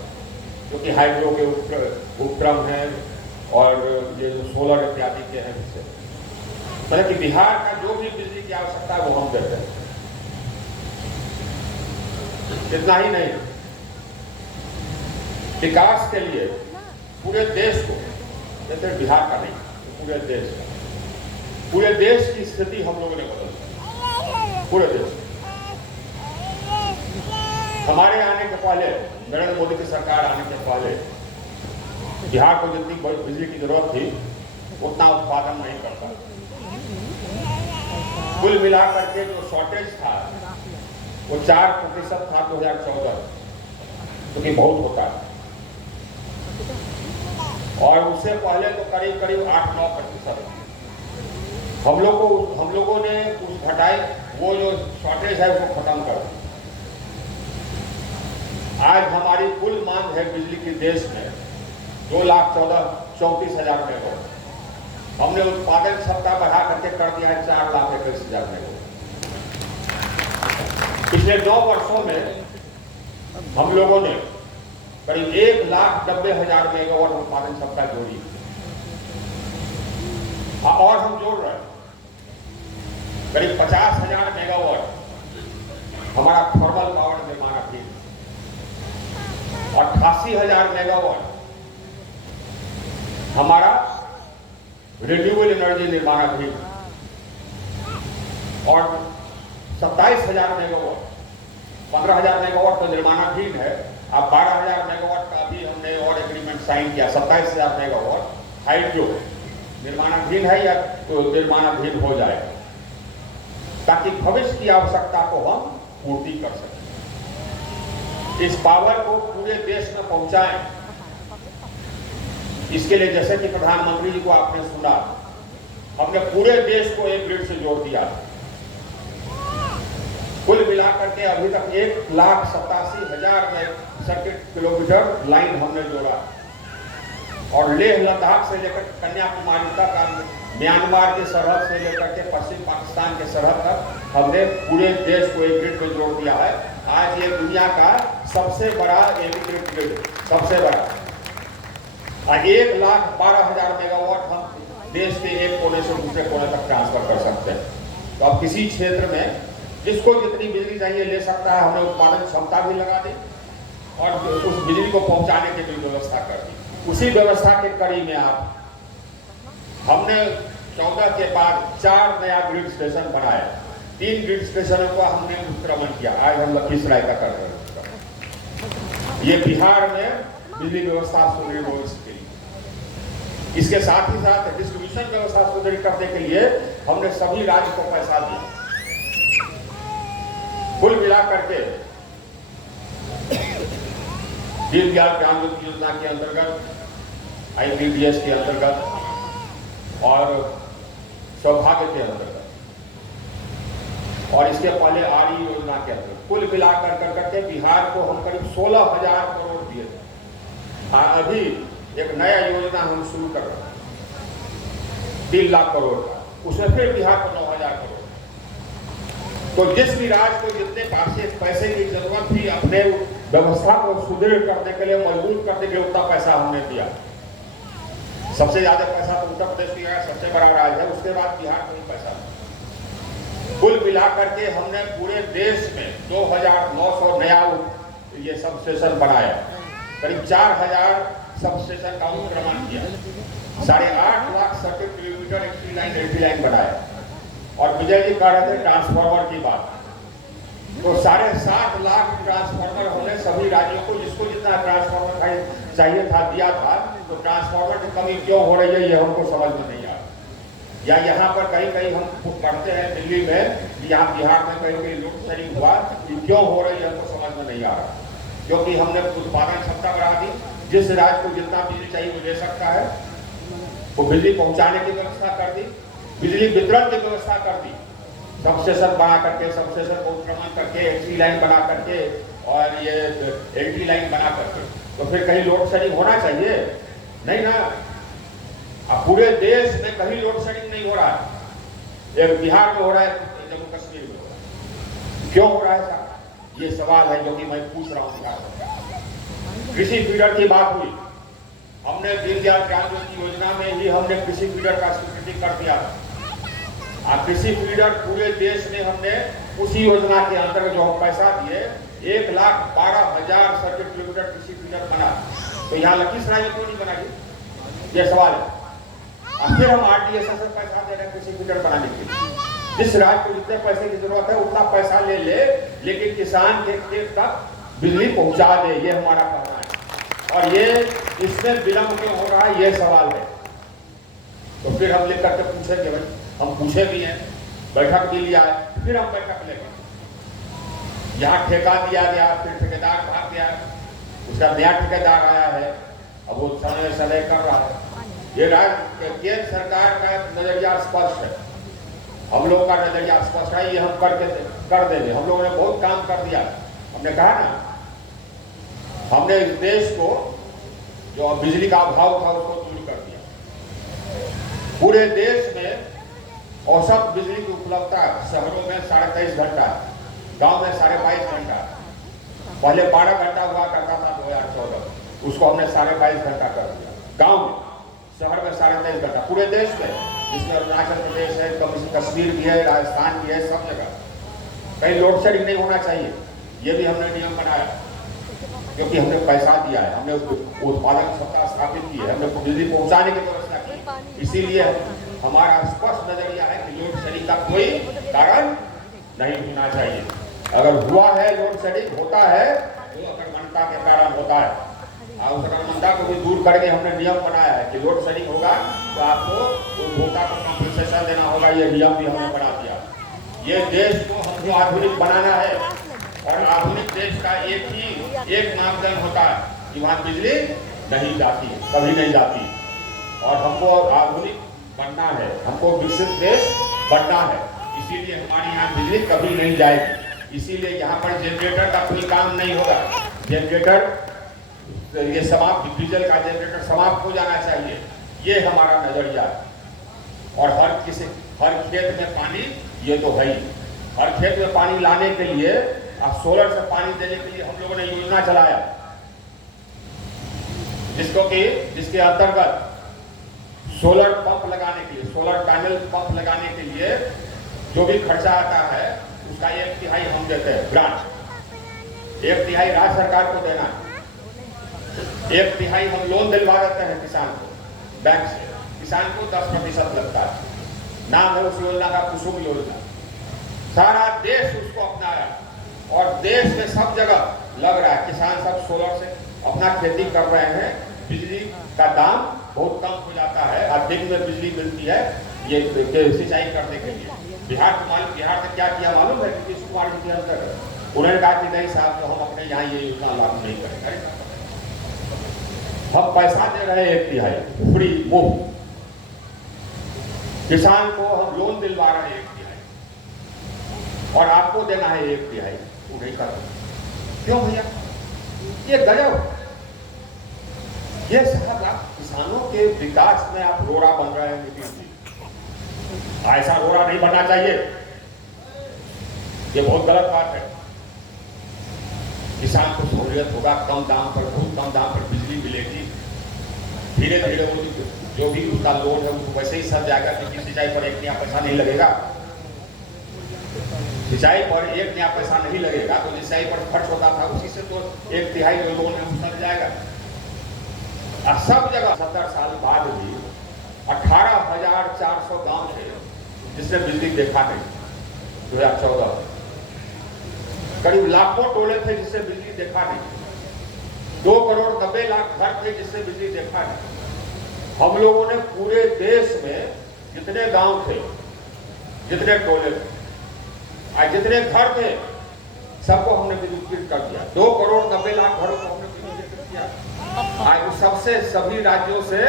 जो कि हाइड्रो के उपक्रम हैं और ये जो सोलर इत्यादि के हैं, इससे मतलब कि बिहार का जो भी बिजली की आवश्यकता है वो हम देते हैं। इतना ही नहीं, विकास के लिए पूरे देश को, जैसे बिहार का नहीं, पूरे देश की स्थिति हम लोगों ने बदल, पूरे देश। हमारे आने के पहले, नरेंद्र मोदी की सरकार आने के पहले, बिहार को जितनी बिजली की जरूरत थी उतना उत्पादन नहीं करता। कुल मिलाकर के जो शॉर्टेज था वो 4% था 2014, जो कि बहुत होता है, और उससे पहले तो करीब 8-9%। हम लोगों ने उस घटाई, वो जो शॉर्टेज है वो खत्म कर दी। आज हमारी कुल मांग है बिजली की देश में 2,34,000 मेगावाट। हमने उत्पादन क्षमता बढ़ा करके कर दिया है 4,21,000 मेगावाट। पिछले 9 वर्षों में हम लोगों ने करीब 1,90,000 मेगावाट उत्पादन क्षमता जोड़ी और हम जोड़ रहे हैं करीब 50,000 मेगावाट हमारा थर्मल पावर निर्माणाधीन, 88,000 मेगावाट हमारा रिन्यूएबल एनर्जी निर्माणाधीन और 27,000 मेगावाट, 15,000 मेगावाट तो निर्माणाधीन है, अब 12,000 मेगावाट का भी हमने और एग्रीमेंट साइन किया। 27,000 मेगावाट हाइड्रो निर्माणाधीन है या तो निर्माणाधीन हो जाए, ताकि भविष्य की आवश्यकता को हम पूर्ति कर सकें। इस पावर को पूरे देश में पहुंचाएं। इसके लिए जैसे कि प्रधानमंत्री जी को आपने सुना, हमने पूरे देश को एक ग्रिड से जोड़ दिया। कुल मिलाकर के अभी तक 1,87,000 सर्किट किलोमीटर लाइन हमने जोड़ा और लेह लद्दाख से लेकर कन्याकुमारी तक, म्यांमार के सरहद से लेकर के पश्चिम पाकिस्तान के सरहद तक हमने पूरे देश को एक ग्रिड में जोड़ दिया है। आज ये दुनिया का सबसे बड़ा एकीकृत ग्रिड, सबसे बड़ा। 1,12,000 मेगावाट हम देश के एक कोने से दूसरे कोने तक ट्रांसफर कर सकते हैं। तो अब किसी क्षेत्र में जिसको जितनी बिजली चाहिए ले सकता है। हमने उत्पादन क्षमता भी लगा दी और उस बिजली को पहुंचाने की भी व्यवस्था कर दी। उसी व्यवस्था के कड़ी में आप हमने 14 के बाद 4 नया ग्रिड स्टेशन बनाए। 3 ग्रिड स्टेशनों को हमने उत्क्रमण किया। आज हम लखीसराय का कर रहे हैं। ये बिहार में बिजली व्यवस्था सुदृढ़ हो इसके लिए। इसके साथ ही साथ डिस्ट्रीब्यूशन व्यवस्था सुदृढ़ करने के लिए हमने सभी राज्य को पैसा दिया। कुल मिलाकर के दीनदयाल ग्राम ज्योति योजना के अंतर्गत, IPDS के अंतर्गत और सौभाग्य के अंतर्गत और इसके पहले RE योजना के अंतर्गत कुल मिलाकर करके बिहार को हम करीब 16,000 करोड़ दिए थे। अभी एक नया योजना हम शुरू कर रहे हैं 3 लाख करोड़ का, उसमें फिर बिहार को 9,000 करोड़। तो जिस भी राज्य को जितने पैसे की जरूरत थी अपने व्यवस्था को सुदृढ़ करने के लिए, मजबूत करने के लिए, उतना पैसा हमने दिया। सबसे ज्यादा पैसा तो उत्तर प्रदेश दिया, सबसे बड़ा राज्य है, उसके बाद बिहार को ही पैसा। कुल मिलाकर के हमने पूरे देश में 2,900 नया ये सब स्टेशन बनाया, करीब 4,000 सब स्टेशन का उत्क्रमण किया, 8.5 lakh circuit kilometre XT line LT line बनाया। और विजय जी कह रहे थे ट्रांसफार्मर की बात, तो 7.5 लाख ट्रांसफार्मर हमने सभी राज्यों को, जिसको जितना ट्रांसफार्मर चाहिए था दिया था। तो ट्रांसफार्मर की कमी क्यों हो रही है ये हमको समझ में नहीं आ रहा। या यहाँ पर कहीं कहीं हम पढ़ते हैं दिल्ली में, यहाँ बिहार में कहीं कहीं लोड शेडिंग हुआ, क्यों हो रही है हमको समझ में नहीं आ रहा। क्योंकि हमने उत्पादन क्षमता बढ़ा दी, जिस राज्य को जितना बिजली चाहिए वो ले सकता है, वो बिजली पहुंचाने की व्यवस्था कर दी, बिजली वितरण की व्यवस्था कर दी, सबस्टेशन बना करके, सबस्टेशन को उत्क्रमण करके, XT लाइन बना करके और ये LT लाइन बना करके। तो फिर कहीं लोड शेडिंग होना चाहिए नहीं ना। अब पूरे देश में कहीं लोड शेडिंग नहीं हो रहा है, एक बिहार में हो रहा है, जम्मू कश्मीर में हो रहा है। क्यों हो रहा है साहब, ये सवाल है जो कि मैं पूछ रहा हूँ। कृषि फीडर की बात हुई, हमने दीनदयाल ग्राम ज्योति योजना में ही हमने कृषि फीडर का स्वीकृति कर दिया। कृषि फीडर पूरे देश में हमने उसी योजना के अंतर्गत जो हम पैसा दिए 1,12,000 सर्किट किलोमीटर कृषि फीडर बना। तो यहाँ लखीसराय में क्यों नहीं बना, ये सवाल है। अब फिर हम RDSS से पैसा दे रहे हैं कृषि फीडर बनाने के लिए। जिस राज्य को जितने पैसे की जरूरत है उतना पैसा ले ले, लेकिन किसान के खेत तक बिजली पहुंचा दे, ये हमारा कहना है। और ये इसमें विलंब क्यों हो रहा है ये सवाल है। तो फिर हम लिख करके पूछेंगे, भाई हम पूछे भी हैं, बैठक भी लिया है, फिर हम बैठक लेंगे। यहाँ ठेका दिया गया, फिर ठेकेदार भाग गया, उसका नया ठेकेदार आया है, अब वो समय कर रहा है। ये राज्य केंद्र सरकार का नजरिया स्पष्ट है, हम लोगों का नजरिया स्पष्ट है, ये हम कर देंगे। हम लोगों ने बहुत काम कर दिया। हमने कहा ना, हमने इस देश को जो बिजली का अभाव था उसको दूर कर दिया। पूरे देश में औसत बिजली की उपलब्धता शहरों में 23.5 घंटा, गांव में 22.5 घंटा, पहले 12 घंटा हुआ करता था 2014, उसको हमने 22.5 घंटा कर दिया गांव में। शहर में 23.5 घंटा, पूरे देश में, जिसमें अरुणाचल प्रदेश है, कश्मीर भी है, राजस्थान भी है, सब जगह कहीं लोड शेडिंग नहीं होना चाहिए। ये भी हमने नियम बनाया, क्योंकि हमने पैसा दिया है, हमने उत्पादन क्षमता स्थापित की है, हमने बिजली पहुंचाने की व्यवस्था की। इसीलिए हमारा स्पष्ट नजरिया है कि लोड शेडिंग का कोई कारण नहीं होना चाहिए। अगर हुआ है लोड शेडिंग होता है तो अकर्मण्यता के कारण होता है, और उस अकर्मण्यता को भी दूर करके हमने नियम बनाया है कि लोड शेडिंग होगा तो आपको उपभोक्ता को कंपनसेशन देना होगा। ये नियम भी हमने बना दिया। ये देश को हमको आधुनिक बनाना है, और आधुनिक देश का एक मापदंड होता है कि वहाँ बिजली नहीं जाती, कभी नहीं जाती। और हमको आधुनिक बनना है, हमको विकसित देश बनना है, इसीलिए हमारे यहाँ बिजली कभी नहीं जाएगी। इसीलिए यहाँ पर जनरेटर का कोई काम नहीं होगा। जनरेटर ये समाप्त, डीजल का जनरेटर समाप्त हो जाना चाहिए, ये हमारा नजरिया है। और हर खेत में पानी, ये तो है ही, हर खेत में पानी लाने के लिए सोलर से पानी देने के लिए हम लोगों ने योजना चलाया, जिसके अंतर्गत सोलर पंप लगाने के लिए, सोलर पैनल पंप लगाने के लिए जो भी खर्चा आता है उसका 1/3 हम देते हैं ग्रांट। 1/3 राज्य सरकार को देना है, 1/3 हम लोन दिलवा देते हैं किसान को बैंक से। किसान को 10% लगता है। नाम है उस योजना का कुसुम योजना। सारा देश उसको अपनाया, और देश में सब जगह लग रहा है, किसान सब सोलर से अपना खेती कर रहे हैं। बिजली का दाम बहुत कम हो जाता है, अधिक में बिजली मिलती है ये सिंचाई करने के लिए। बिहार से क्या किया मालूम है? नीतीश कुमार जी के अंतर्गत उन्होंने कहा कि नहीं साहब, तो हम अपने यहाँ ये योजना लागू नहीं करेंगे। हम पैसा दे रहे हैं 1/3 फ्री मुफ्त, किसान को हम लोन दिलवा रहे हैं 1/3, और आपको देना है 1/3, वो नहीं कर रहे। क्यों भैया? ये गजब। ये साहब आप किसानों के विकास में आप रोड़ा बन रहे हैं नीतीश जी। ऐसा रोड़ा नहीं बनना चाहिए, ये बहुत गलत बात है। किसान को सहूलियत होगा, कम दाम पर, बहुत कम दाम पर बिजली मिलेगी। धीरे धीरे वो जो भी उसका लोन है उसको वैसे ही सर जाएगा, क्योंकि सिंचाई पर 1 नया पैसा नहीं लगेगा। सिंचाई पर 1 नया पैसा नहीं लगेगा, तो सिंचाई पर खर्च होता था उसी से तो 1/3 जो लोन है वो सर जाएगा। और सब जगह 70 साल बाद भी 18,400 गांव थे जिसने बिजली देखा नहीं। 2014 करीब लाखों टोले थे जिससे बिजली देखा नहीं। 2,90,00,000 घर थे जिससे बिजली देखा नहीं। हम लोगों ने पूरे देश में जितने गांव थे, जितने टोले थे, जितने घर थे, सबको हमने विद्युतीकृत कर दिया। 2,90,00,000 घरों को हमने विद्युतीकृत किया। आज सबसे सभी राज्यों से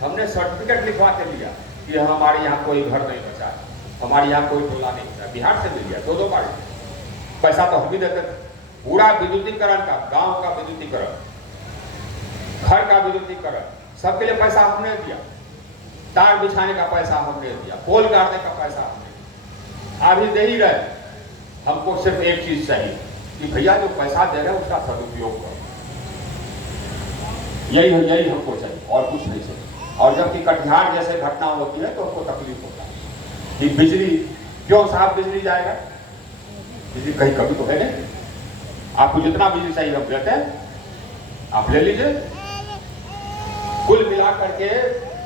हमने सर्टिफिकेट लिखवा के लिया कि हमारे यहाँ कोई घर नहीं बचा, हमारे यहाँ कोई टोला नहीं बचा। बिहार से मिल गया 2 बार। पैसा तो हम भी देते थे। पूरा विद्युतीकरण का, गांव का विद्युतीकरण, घर का विद्युतीकरण, सबके लिए पैसा हमने दिया। तार बिछाने का पैसा हमने दिया, पोल गाड़ने का पैसा हमने दिया। अभी दे ही रहे। हमको सिर्फ एक चीज चाहिए कि भैया जो पैसा दे रहे हैं उसका सदुपयोग करो। यही हमको चाहिए, और कुछ नहीं चाहिए। और जबकि कटिहार जैसे घटना होती है तो हमको तकलीफ होता है कि बिजली क्यों साहब बिजली जाएगा? बिजली कहीं कभी तो है नहीं। आपको जितना बिजली चाहिए हम देते हैं, आप ले लीजिए। कुल मिलाकर के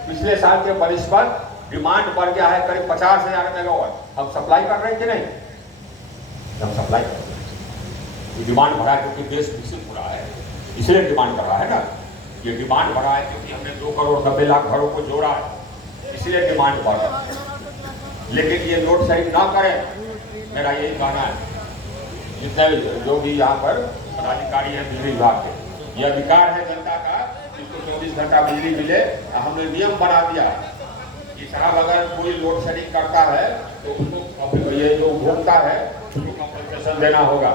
पिछले साल के बरिस पर डिमांड बढ़ गया है करीब 50,000 मेगावाट। हम सप्लाई कर रहे हैं कि नहीं? हम सप्लाई कर रहे हैं। डिमांड बढ़ा है क्योंकि देश विकसित हो रहा है, इसलिए डिमांड कर रहा है ना। ये डिमांड बढ़ा है क्योंकि हमने 2,90,00,000 घरों को जोड़ा है, इसलिए डिमांड बढ़ रहा है। लेकिन ये लोड शेडिंग ना करें, मेरा यही कहना है। जितने जो भी यहाँ पर पदाधिकारी है बिजली विभाग के, ये अधिकार है जनता का, जिसको 24 घंटा बिजली मिले। हमने नियम बना दिया कि साहब अगर कोई लोड शेडिंग करता है तो उसको, ये जो उपभोक्ता है उसको कंपनसेशन देना होगा।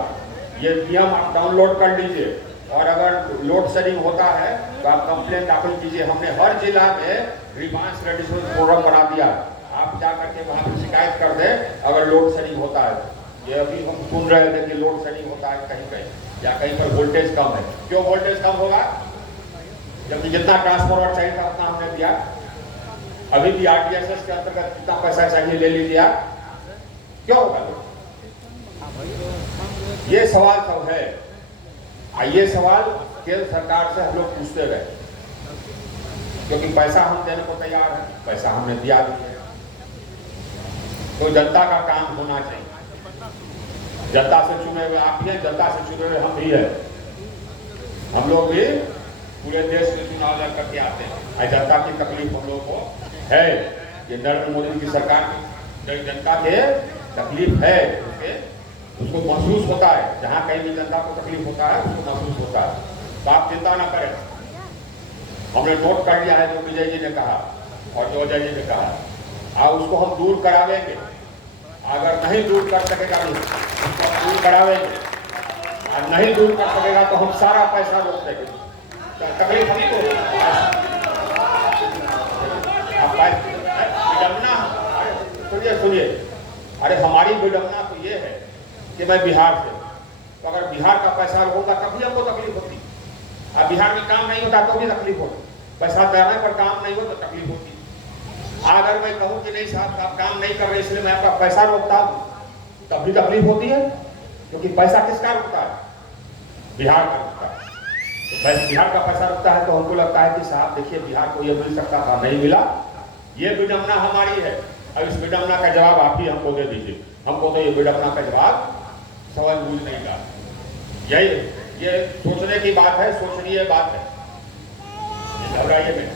ये नियम आप डाउनलोड कर लीजिए, और अगर लोड शेडिंग होता है तो आप कंप्लेंट दाखिल कीजिए। हमने हर जिला में ग्रीवांस रेडिशन फोरम बना दिया। आप जा करके वहाँ पर शिकायत कर दें अगर लोड शेडिंग होता है। ये अभी हम सुन रहे थे कि लोड शेडिंग होता है कहीं कहीं या कहीं पर वोल्टेज कम है। क्यों वोल्टेज कम होगा? जबकि जितना ट्रांसफार्मर चाहिए था उतना हमने दिया। अभी भी RDSS के अंतर्गत कितना पैसा चाहिए ले लीजिए आप, क्यों होगा? ये सवाल सब है। ये सवाल केंद्र सरकार से हम लोग पूछते रहे, क्योंकि पैसा हम देने को तैयार है, पैसा हमने दिया भी है। तो जनता का काम होना चाहिए। जनता से चुने हुए आप ही हैं, जनता से चुने हुए हम भी है। हम लोग भी पूरे देश में चुनाव लड़ करके आते हैं। जनता की तकलीफ हम लोग को है। ये नरेंद्र मोदी की सरकार की जनता के तकलीफ है, उसको महसूस होता है। जहाँ कहीं भी जनता को तकलीफ होता है उसको महसूस होता है। तो आप चिंता ना करें, हमने नोट कर लिया है जो विजय जी ने कहा और जो अजय जी ने कहा, और उसको हम दूर करावेंगे। अगर नहीं दूर कर सकेगा उसको हम दूर करावेंगे, और नहीं दूर कर सकेगा तो हम सारा पैसा रोक देंगे। तकलीफ हमको विडम्बना, सुनिए, अरे हमारी विडम्बना तो ये है कि मैं बिहार से, तो अगर बिहार का पैसा होगा तभी हमको तकलीफ होती। अब बिहार में काम नहीं होता तो भी तकलीफ होती, पैसा देने पर काम नहीं हो तो तकलीफ होती। अगर मैं कहूँ कि नहीं साहब आप काम नहीं कर रहे इसलिए मैं आपका पैसा रोकता हूँ, तब भी तकलीफ होती है, क्योंकि पैसा किसका रुकता है? बिहार का रुकता है। तो बिहार का पैसा रुकता है तो हमको लगता है कि साहब देखिए बिहार को ये मिल सकता था, नहीं मिला। ये विडम्बना हमारी है। अब इस विडम्बना का जवाब आप ही हमको दे दीजिए। हमको तो ये विडम्बना का जवाब समझ बूझ नहीं रहा। यही ये सोचने की बात है, सोचनीय बात है। घबराइए नहीं,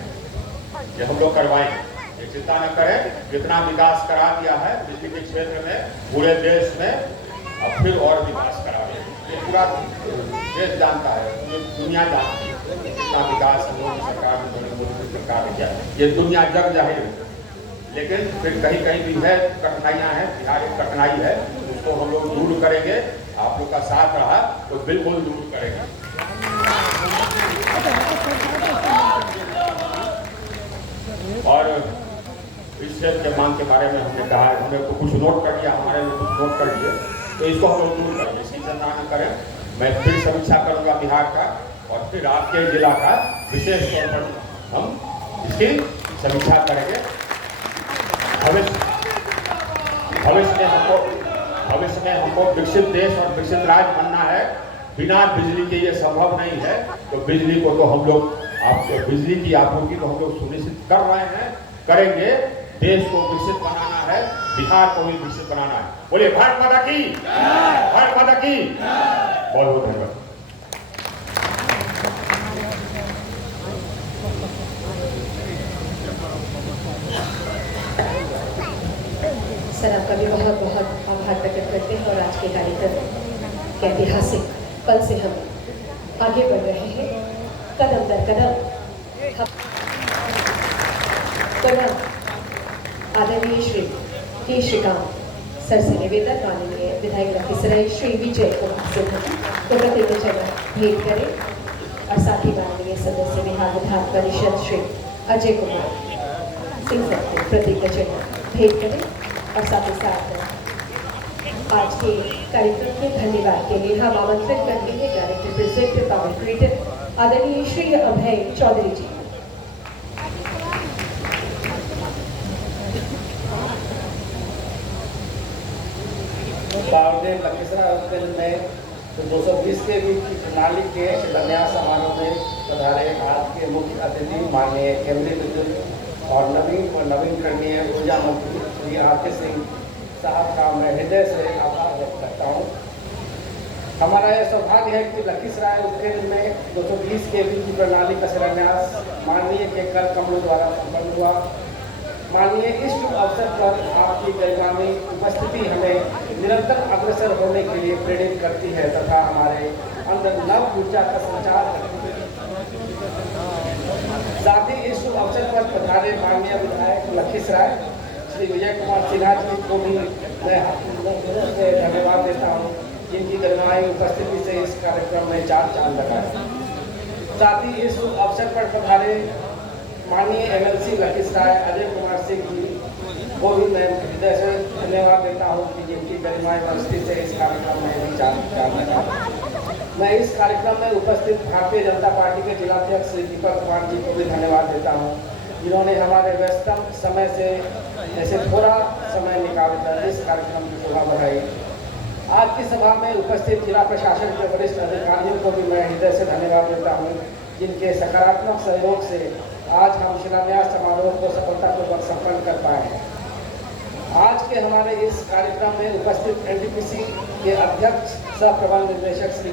ये हम लोग करवाएंगे, ये चिंता न करें। जितना विकास करा दिया है बिजली के क्षेत्र में पूरे देश में, अब फिर और विकास कराएंगे। ये पूरा देश जानता है, ये दुनिया जानती है कितना विकास मोदी सरकार ने, नरेंद्र मोदी सरकार ने किया। ये दुनिया जग जाहिर है। लेकिन फिर कहीं कहीं भी है कठिनाइयाँ हैं, बिहार एक कठिनाई है, उसको हम लोग दूर करेंगे। आप लोग का साथ रहा तो बिल्कुल दूर करेंगे। और इस क्षेत्र के मांग के बारे में हमने कहा है, हमने तो कुछ नोट कर लिया, हमारे में कुछ नोट कर लिए, तो इसको हम लोग दूर करेंगे। इसकी चिंता न करें, मैं फिर समीक्षा करूंगा बिहार का, और फिर आपके जिला का विशेष तौर पर हम इसकी समीक्षा करेंगे। भविष्य में हमको विकसित देश और विकसित राज्य बनना है। बिना बिजली के ये संभव नहीं है। तो बिजली को तो हम लोग, आपको बिजली की आपूर्ति तो हम लोग सुनिश्चित कर रहे हैं, करेंगे। देश को विकसित बनाना है, बिहार को भी विकसित बनाना है। बोलिए भारत माता की, भारत माता की। बहुत बहुत धन्यवाद। सर आपका भी बहुत बहुत आभार प्रकट करते हैं। और आज के कार्यक्रम के ऐतिहासिक पल से हम आगे बढ़ रहे हैं, कदम दर कदम। आदरणीय श्री के श्रीकांत सर से निवेदन, माननीय विधायक लखीसराय श्री विजय कुमार सिंह को प्रतिज्ञा चिन्ह भेंट करें, और साथ ही माननीय सदस्य बिहार विधान परिषद श्री अजय कुमार सिंह सर को प्रतिज्ञा चिन्ह भेंट करें। और साथ ही साथ आज के कार्यक्रम के धन्यवाद के लिए हम आमंत्रित करते हैं डायरेक्टर प्रेजेंट पब्लिक क्रिएटिव आदरणीय श्री अभय चौधरी जी। बावरदेव लखीसराय अंचल में तो 220 के बीच की प्रणाली के शिलान्यास समारोह में पधारे आज के मुख्य अतिथि माननीय केंद्रीय विद्युत और नवीनकरणीय ऊर्जा मंत्री श्री आरके सिंह साहब का मैं हृदय से आभार व्यक्त करता हूँ। हमारा यह सौभाग्य है कि लखीसराय उपकेंद्र में 220 के बीच की प्रणाली का शिलान्यास माननीय के कर कमलों द्वारा संपन्न हुआ। माननीय इस शुभ अवसर पर आपकी गरिमामयी उपस्थिति हमें निरंतर अग्रसर होने के लिए प्रेरित करती है तथा हमारे अंदर नव ऊर्जा का संचार करती है। साथ ही इस शुभ अवसर पर पधारे माननीय विधायक लखीसराय श्री विजय कुमार सिन्हा जी को भी मैं से धन्यवाद देता हूँ, जिनकी गरिमामयी उपस्थिति से इस कार्यक्रम में चार चांद लगा है। साथ ही इस शुभ अवसर पर पधारे माननीय MLC लखीसराय अजय कुमार सिंह जी को भी मैं हृदय से धन्यवाद देता हूँ कि जिनकी की गरिमा एवं स्थिति से इस कार्यक्रम में भी जानना चाहूँगा। मैं इस कार्यक्रम में उपस्थित भारतीय जनता पार्टी के जिलाध्यक्ष श्री दीपक कुमार जी को भी धन्यवाद देता हूँ, जिन्होंने हमारे व्यस्तम समय से ऐसे थोड़ा समय निकालकर इस कार्यक्रम की शोभा बढ़ाई। आज की सभा में उपस्थित जिला प्रशासन के वरिष्ठ अधिकारियों को भी मैं हृदय से धन्यवाद देता हूँ, जिनके सकारात्मक सहयोग से आज हम शिलान्यास समारोह को सफलतापूर्वक संपन्न कर पाए हैं। आज के हमारे इस कार्यक्रम में उपस्थित एनटीपीसी के अध्यक्ष सह प्रबंध निदेशक श्री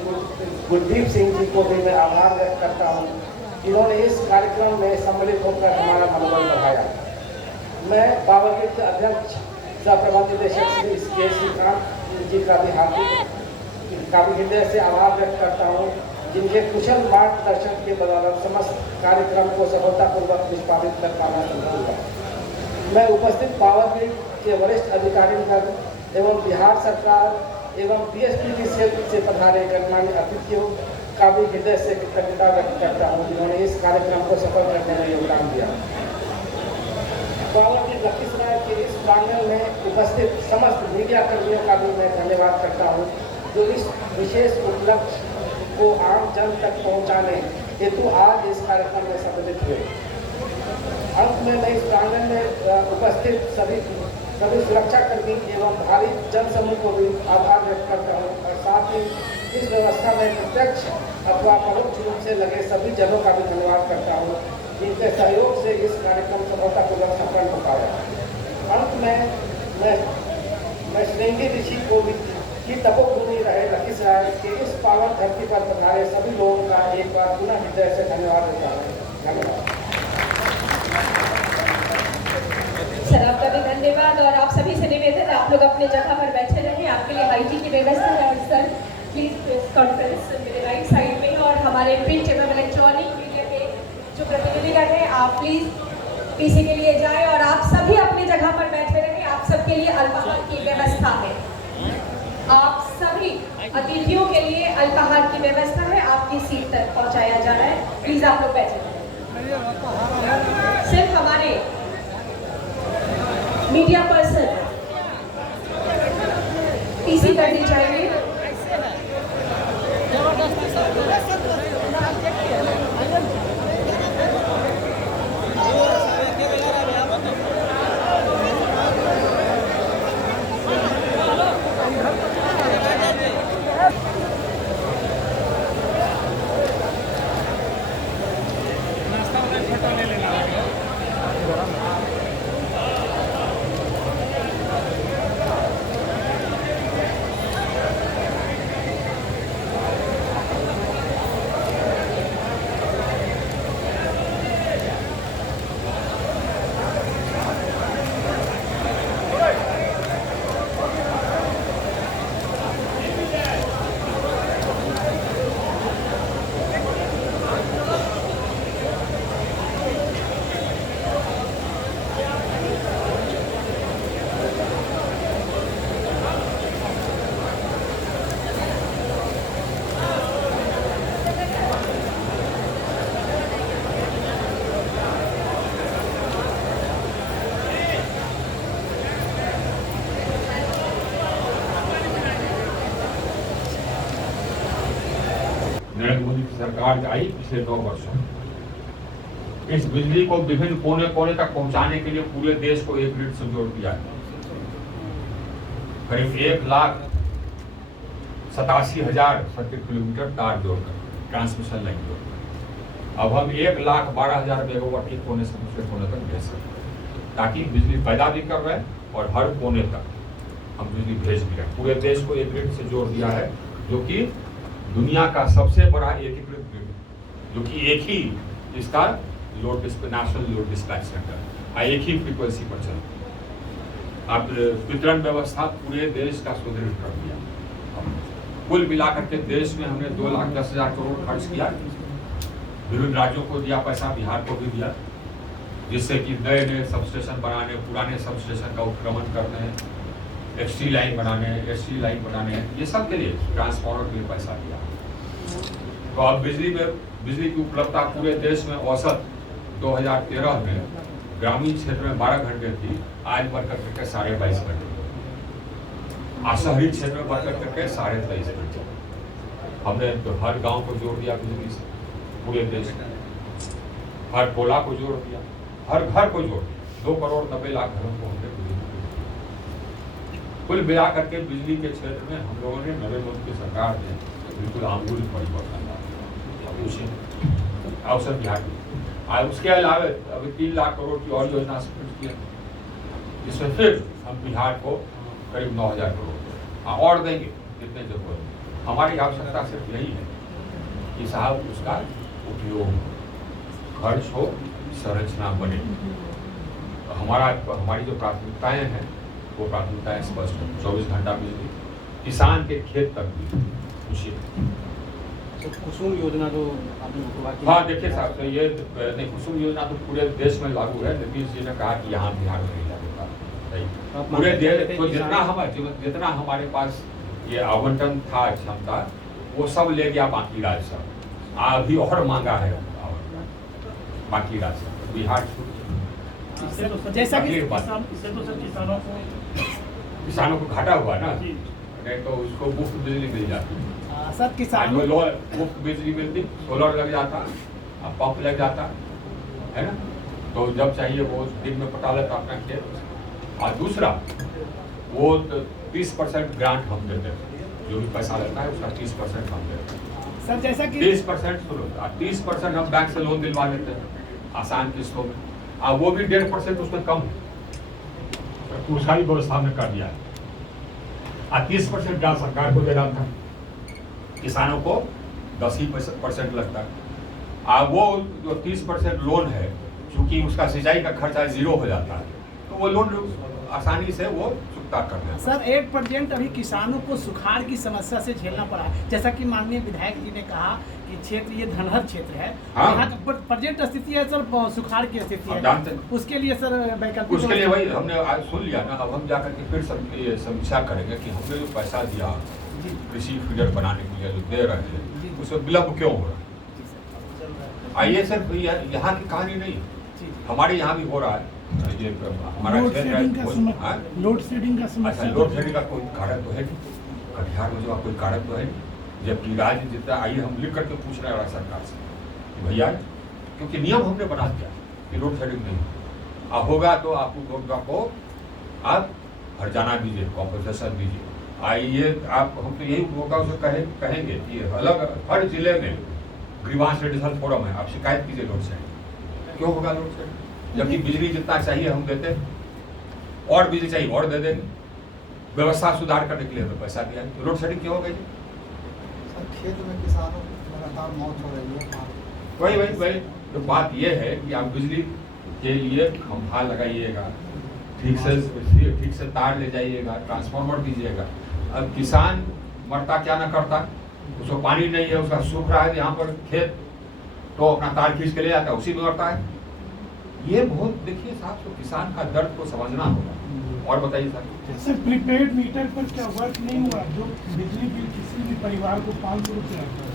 गुरदीप सिंह जी को भी मैं आभार व्यक्त करता हूँ, जिन्होंने इस कार्यक्रम में सम्मिलित होकर हमारा मनोबल बढ़ाया। मैं बावरगेट के अध्यक्ष सह प्रबंध निदेशक श्री के श्रीकांत जी का भी हृदय से आभार व्यक्त करता हूँ, जिनके कुशल मार्गदर्शन के बदौलत समस्त कार्यक्रम को सफलतापूर्वक निष्पादित कर पाना संभव हुआ। मैं उपस्थित बावरगेट के वरिष्ठ अधिकारीगण एवं बिहार सरकार एवं पीएसपीटी से पधारे गणमान्य अतिथियों का भी हृदय से कृतज्ञता व्यक्त करता हूँ, जिन्होंने इस कार्यक्रम को सफल करने में योगदान दिया। बावरगेट लखीसराय के इस प्रांगण में उपस्थित समस्त मीडिया कर्मियों का भी मैं धन्यवाद करता हूँ, जो इस विशेष उपलक्ष्य को आम जन तक पहुँचाने हेतु आज इस कार्यक्रम में सम्मिलित हुए। अंत में मैं इस प्रांगण में उपस्थित सभी सुरक्षाकर्मी एवं भारी जनसमूह को भी आभार व्यक्त करता हूँ और साथ ही इस व्यवस्था में प्रत्यक्ष अथवा परोक्ष रूप से लगे सभी जनों का भी धन्यवाद करता हूँ, जिनके सहयोग से इस कार्यक्रम सफलतापूर्वक संपन्न हो पाया। अंत में मैं श्रृंगी ऋषि को भी की तपोभूमि रहे लखीसराय के इस पावन धरती पर पधारे सभी लोगों का एक बार पुनः हृदय से धन्यवाद देता हूँ। धन्यवाद सर, आपका भी धन्यवाद। और आप सभी से निवेदन, आप लोग अपने जगह पर बैठे रहें, आपके लिए हाईटी की व्यवस्था है। सर प्लीज प्रेस कॉन्फ्रेंस मेरे राइट साइड में, और हमारे प्रिंट एवं इलेक्ट्रॉनिक मीडिया के जो प्रतिनिधिगण हैं, आप प्लीज पीसी के लिए जाएं और आप सभी अपनी जगह पर बैठे रहें। आप सबके लिए अल्पाहार की व्यवस्था है, आप सभी अतिथियों के लिए अल्पाहार की व्यवस्था है, आपकी सीट तक पहुंचाया जा रहा है। प्लीज आप लोग बैठे रहें। सिर्फ हमारे मीडिया पर्सन पीसी करनी चाहिए। नरेंद्र मोदी की सरकार आई पिछले 9 वर्षों में, इस बिजली को विभिन्न कोने कोने तक पहुंचाने के लिए पूरे देश को एक ग्रिड से जोड़ दिया है। करीब 1,87,000 सर्किट किलोमीटर तार जोड़कर, ट्रांसमिशन लाइन जोड़कर अब हम 1,12,000 मेगावाट एक कोने से दूसरे कोने तक भेज सकते हैं, ताकि बिजली पैदा भी कर रहे और हर कोने तक हम बिजली भेज भी रहे। पूरे देश को एक ग्रिड से जोड़ दिया है, जो कि दुनिया का सबसे बड़ा एकीकृत ग्रिड, जो कि एक ही इसका नेशनल लोड डिस्पैच सेंटर एक ही फ्रीक्वेंसी पर चलता है। अब वितरण व्यवस्था पूरे देश का सुदृढ़ कर दिया। कुल मिलाकर के देश में हमने 2,10,000 करोड़ खर्च किया, विभिन्न राज्यों को दिया पैसा, बिहार को भी दिया, जिससे कि नए नए सबस्टेशन बनाने, पुराने सबस्टेशन का उत्क्रमण करने, एक्सटी लाइन बनाने, एसटी लाइन बनाने, ये सब के लिए ट्रांसफार्मर के लिए पैसा दिया। तो अब बिजली की उपलब्धता पूरे देश में औसत 2013 में ग्रामीण क्षेत्र में 12 घंटे थी, आज बढ़कर के 22.5 घंटे। आज शहरी क्षेत्र में बढ़ करके 23.5%। हमने तो हर गांव को जोड़ दिया बिजली से, पूरे देश में हर टोला को जोड़ दिया, हर घर को जोड़ दिया। 2,90,00,000 घरों को हमने बिजली दी। कुल मिला करके बिजली के क्षेत्र में हम लोगों ने नरेंद्र मोदी की सरकार ने बिल्कुल आमूल परिवर्तन लाया। उसी अवसर बिहार आज उसके अलावा अभी 3 लाख करोड़ की और योजना स्वीकृत किया, जिसमें फिर हम बिहार को करीब 9,000 करोड़ और देंगे जितने जरूरत है। हमारी आवश्यकता सिर्फ यही है कि साहब उसका उपयोग खर्च हो, संरचना बने। हमारी जो प्राथमिकताएं हैं वो प्राथमिकताएं स्पष्ट है। 24 घंटा बिजली, किसान के खेत तक भी कुसुम योजना जो आपने हाँ देखिए साहब, तो ये नहीं, कुसुम योजना तो पूरे देश में लागू है। नीतीश जी ने कहा कि यहाँ बिहार में नहीं लागू था। पूरे देश तो जितना हमारे पास ये आवंटन था क्षमता, वो सब ले गया बाकी राज्य सब। अभी और मांगा है बाकी राज्य सब, बिहार जैसा कि किसानों को घाटा हुआ ना, नहीं तो उसको मुफ्त बिजली मिल जाती। सर किसानों मुफ्त बिजली मिलती, सोलर लग जाता, पंप लग जाता है ना, तो जब चाहिए वो दिन में पटा लेता अपना खेत। और दूसरा वो 30% ग्रांट हम देते हैं, जो भी पैसा लगता है उसका 30% हम देते हैं। सर जैसा कि 30% सुनो, 30% हम बैंक से लोन दिलवा देते हैं आसान किस्तों में, और वो भी 1.5% उसमें कम है, तो उसका भी व्यवस्था हमने कर दिया है। और 30% ग्रांट सरकार को देना था, किसानों को 10% लगता है। और वो जो 30% लोन है, चूंकि उसका सिंचाई का खर्चा 0 हो जाता है, तो वो लोन आसानी से वो चुकता कर देता है। सर 1% अभी किसानों को सुखाड़ की समस्या से झेलना पड़ा है। जैसा कि माननीय विधायक जी ने कहा कि क्षेत्र ये धनहर क्षेत्र है, हाँ। यहाँ का पर्यटन स्थिति है सर, सुखाड़ की स्थिति है, जानते हैं। उसके लिए सर वैकल्पिक उसके लिए वही हमने आज सुन लिया ना, अब हम जाकर के फिर समीक्षा करेंगे कि हमने जो पैसा दिया कृषि फीडर बनाने के लिए जो दे रहे हैं, उसमें विलम्ब क्यों हो रहा है। ये सिर्फ यहाँ की कहानी नहीं, हमारे यहाँ भी हो रहा है। ये हमारा लोड शेडिंग का समस्या अच्छा, लोड शेडिंग का कोई कारण तो है नहीं, कटिहार में जो कोई कारण तो है नहीं, जबकि राज्य जितना आइए हम लिख करके पूछ रहे हैं सरकार से कि भैया, क्योंकि नियम हमने बना दिया कि लोड शेडिंग नहीं अब होगा, तो आप उपभोक्ता को आप हर्जाना दीजिए, कॉम्पनसेशन दीजिए। आइए आप, हम तो यही उपभोक्ताओं से कहेंगे कि अलग हर जिले में ग्रीवांस रेडिसल फोरम है, आप शिकायत कीजिए लोड शेडिंग। क्यों होगा लोड शेडिंग, जबकि बिजली जितना चाहिए हम देते हैं, और बिजली चाहिए और दे देंगे, व्यवस्था सुधार करने के लिए हमें पैसा दिया है, तो लोड शेडिंग क्यों हो गई। खेत में किसानों की लगातार मौत हो रही है। वही तो बात यह है कि आप बिजली के लिए खंभा लगाइएगा, ठीक से तार ले जाइएगा, ट्रांसफार्मर दीजिएगा। अब किसान मरता क्या ना करता, उसको पानी नहीं है, उसका सूख रहा है यहाँ पर खेत, तो अपना तार खींच के ले जाता है, उसी में मरता है। ये बहुत देखिए साहब, तो किसान का दर्द को समझना होगा। और बताइए सर प्रीपेड मीटर पर क्या वर्क नहीं हुआ, जो बिजली बिल किसी भी परिवार को 500 रुपये आता है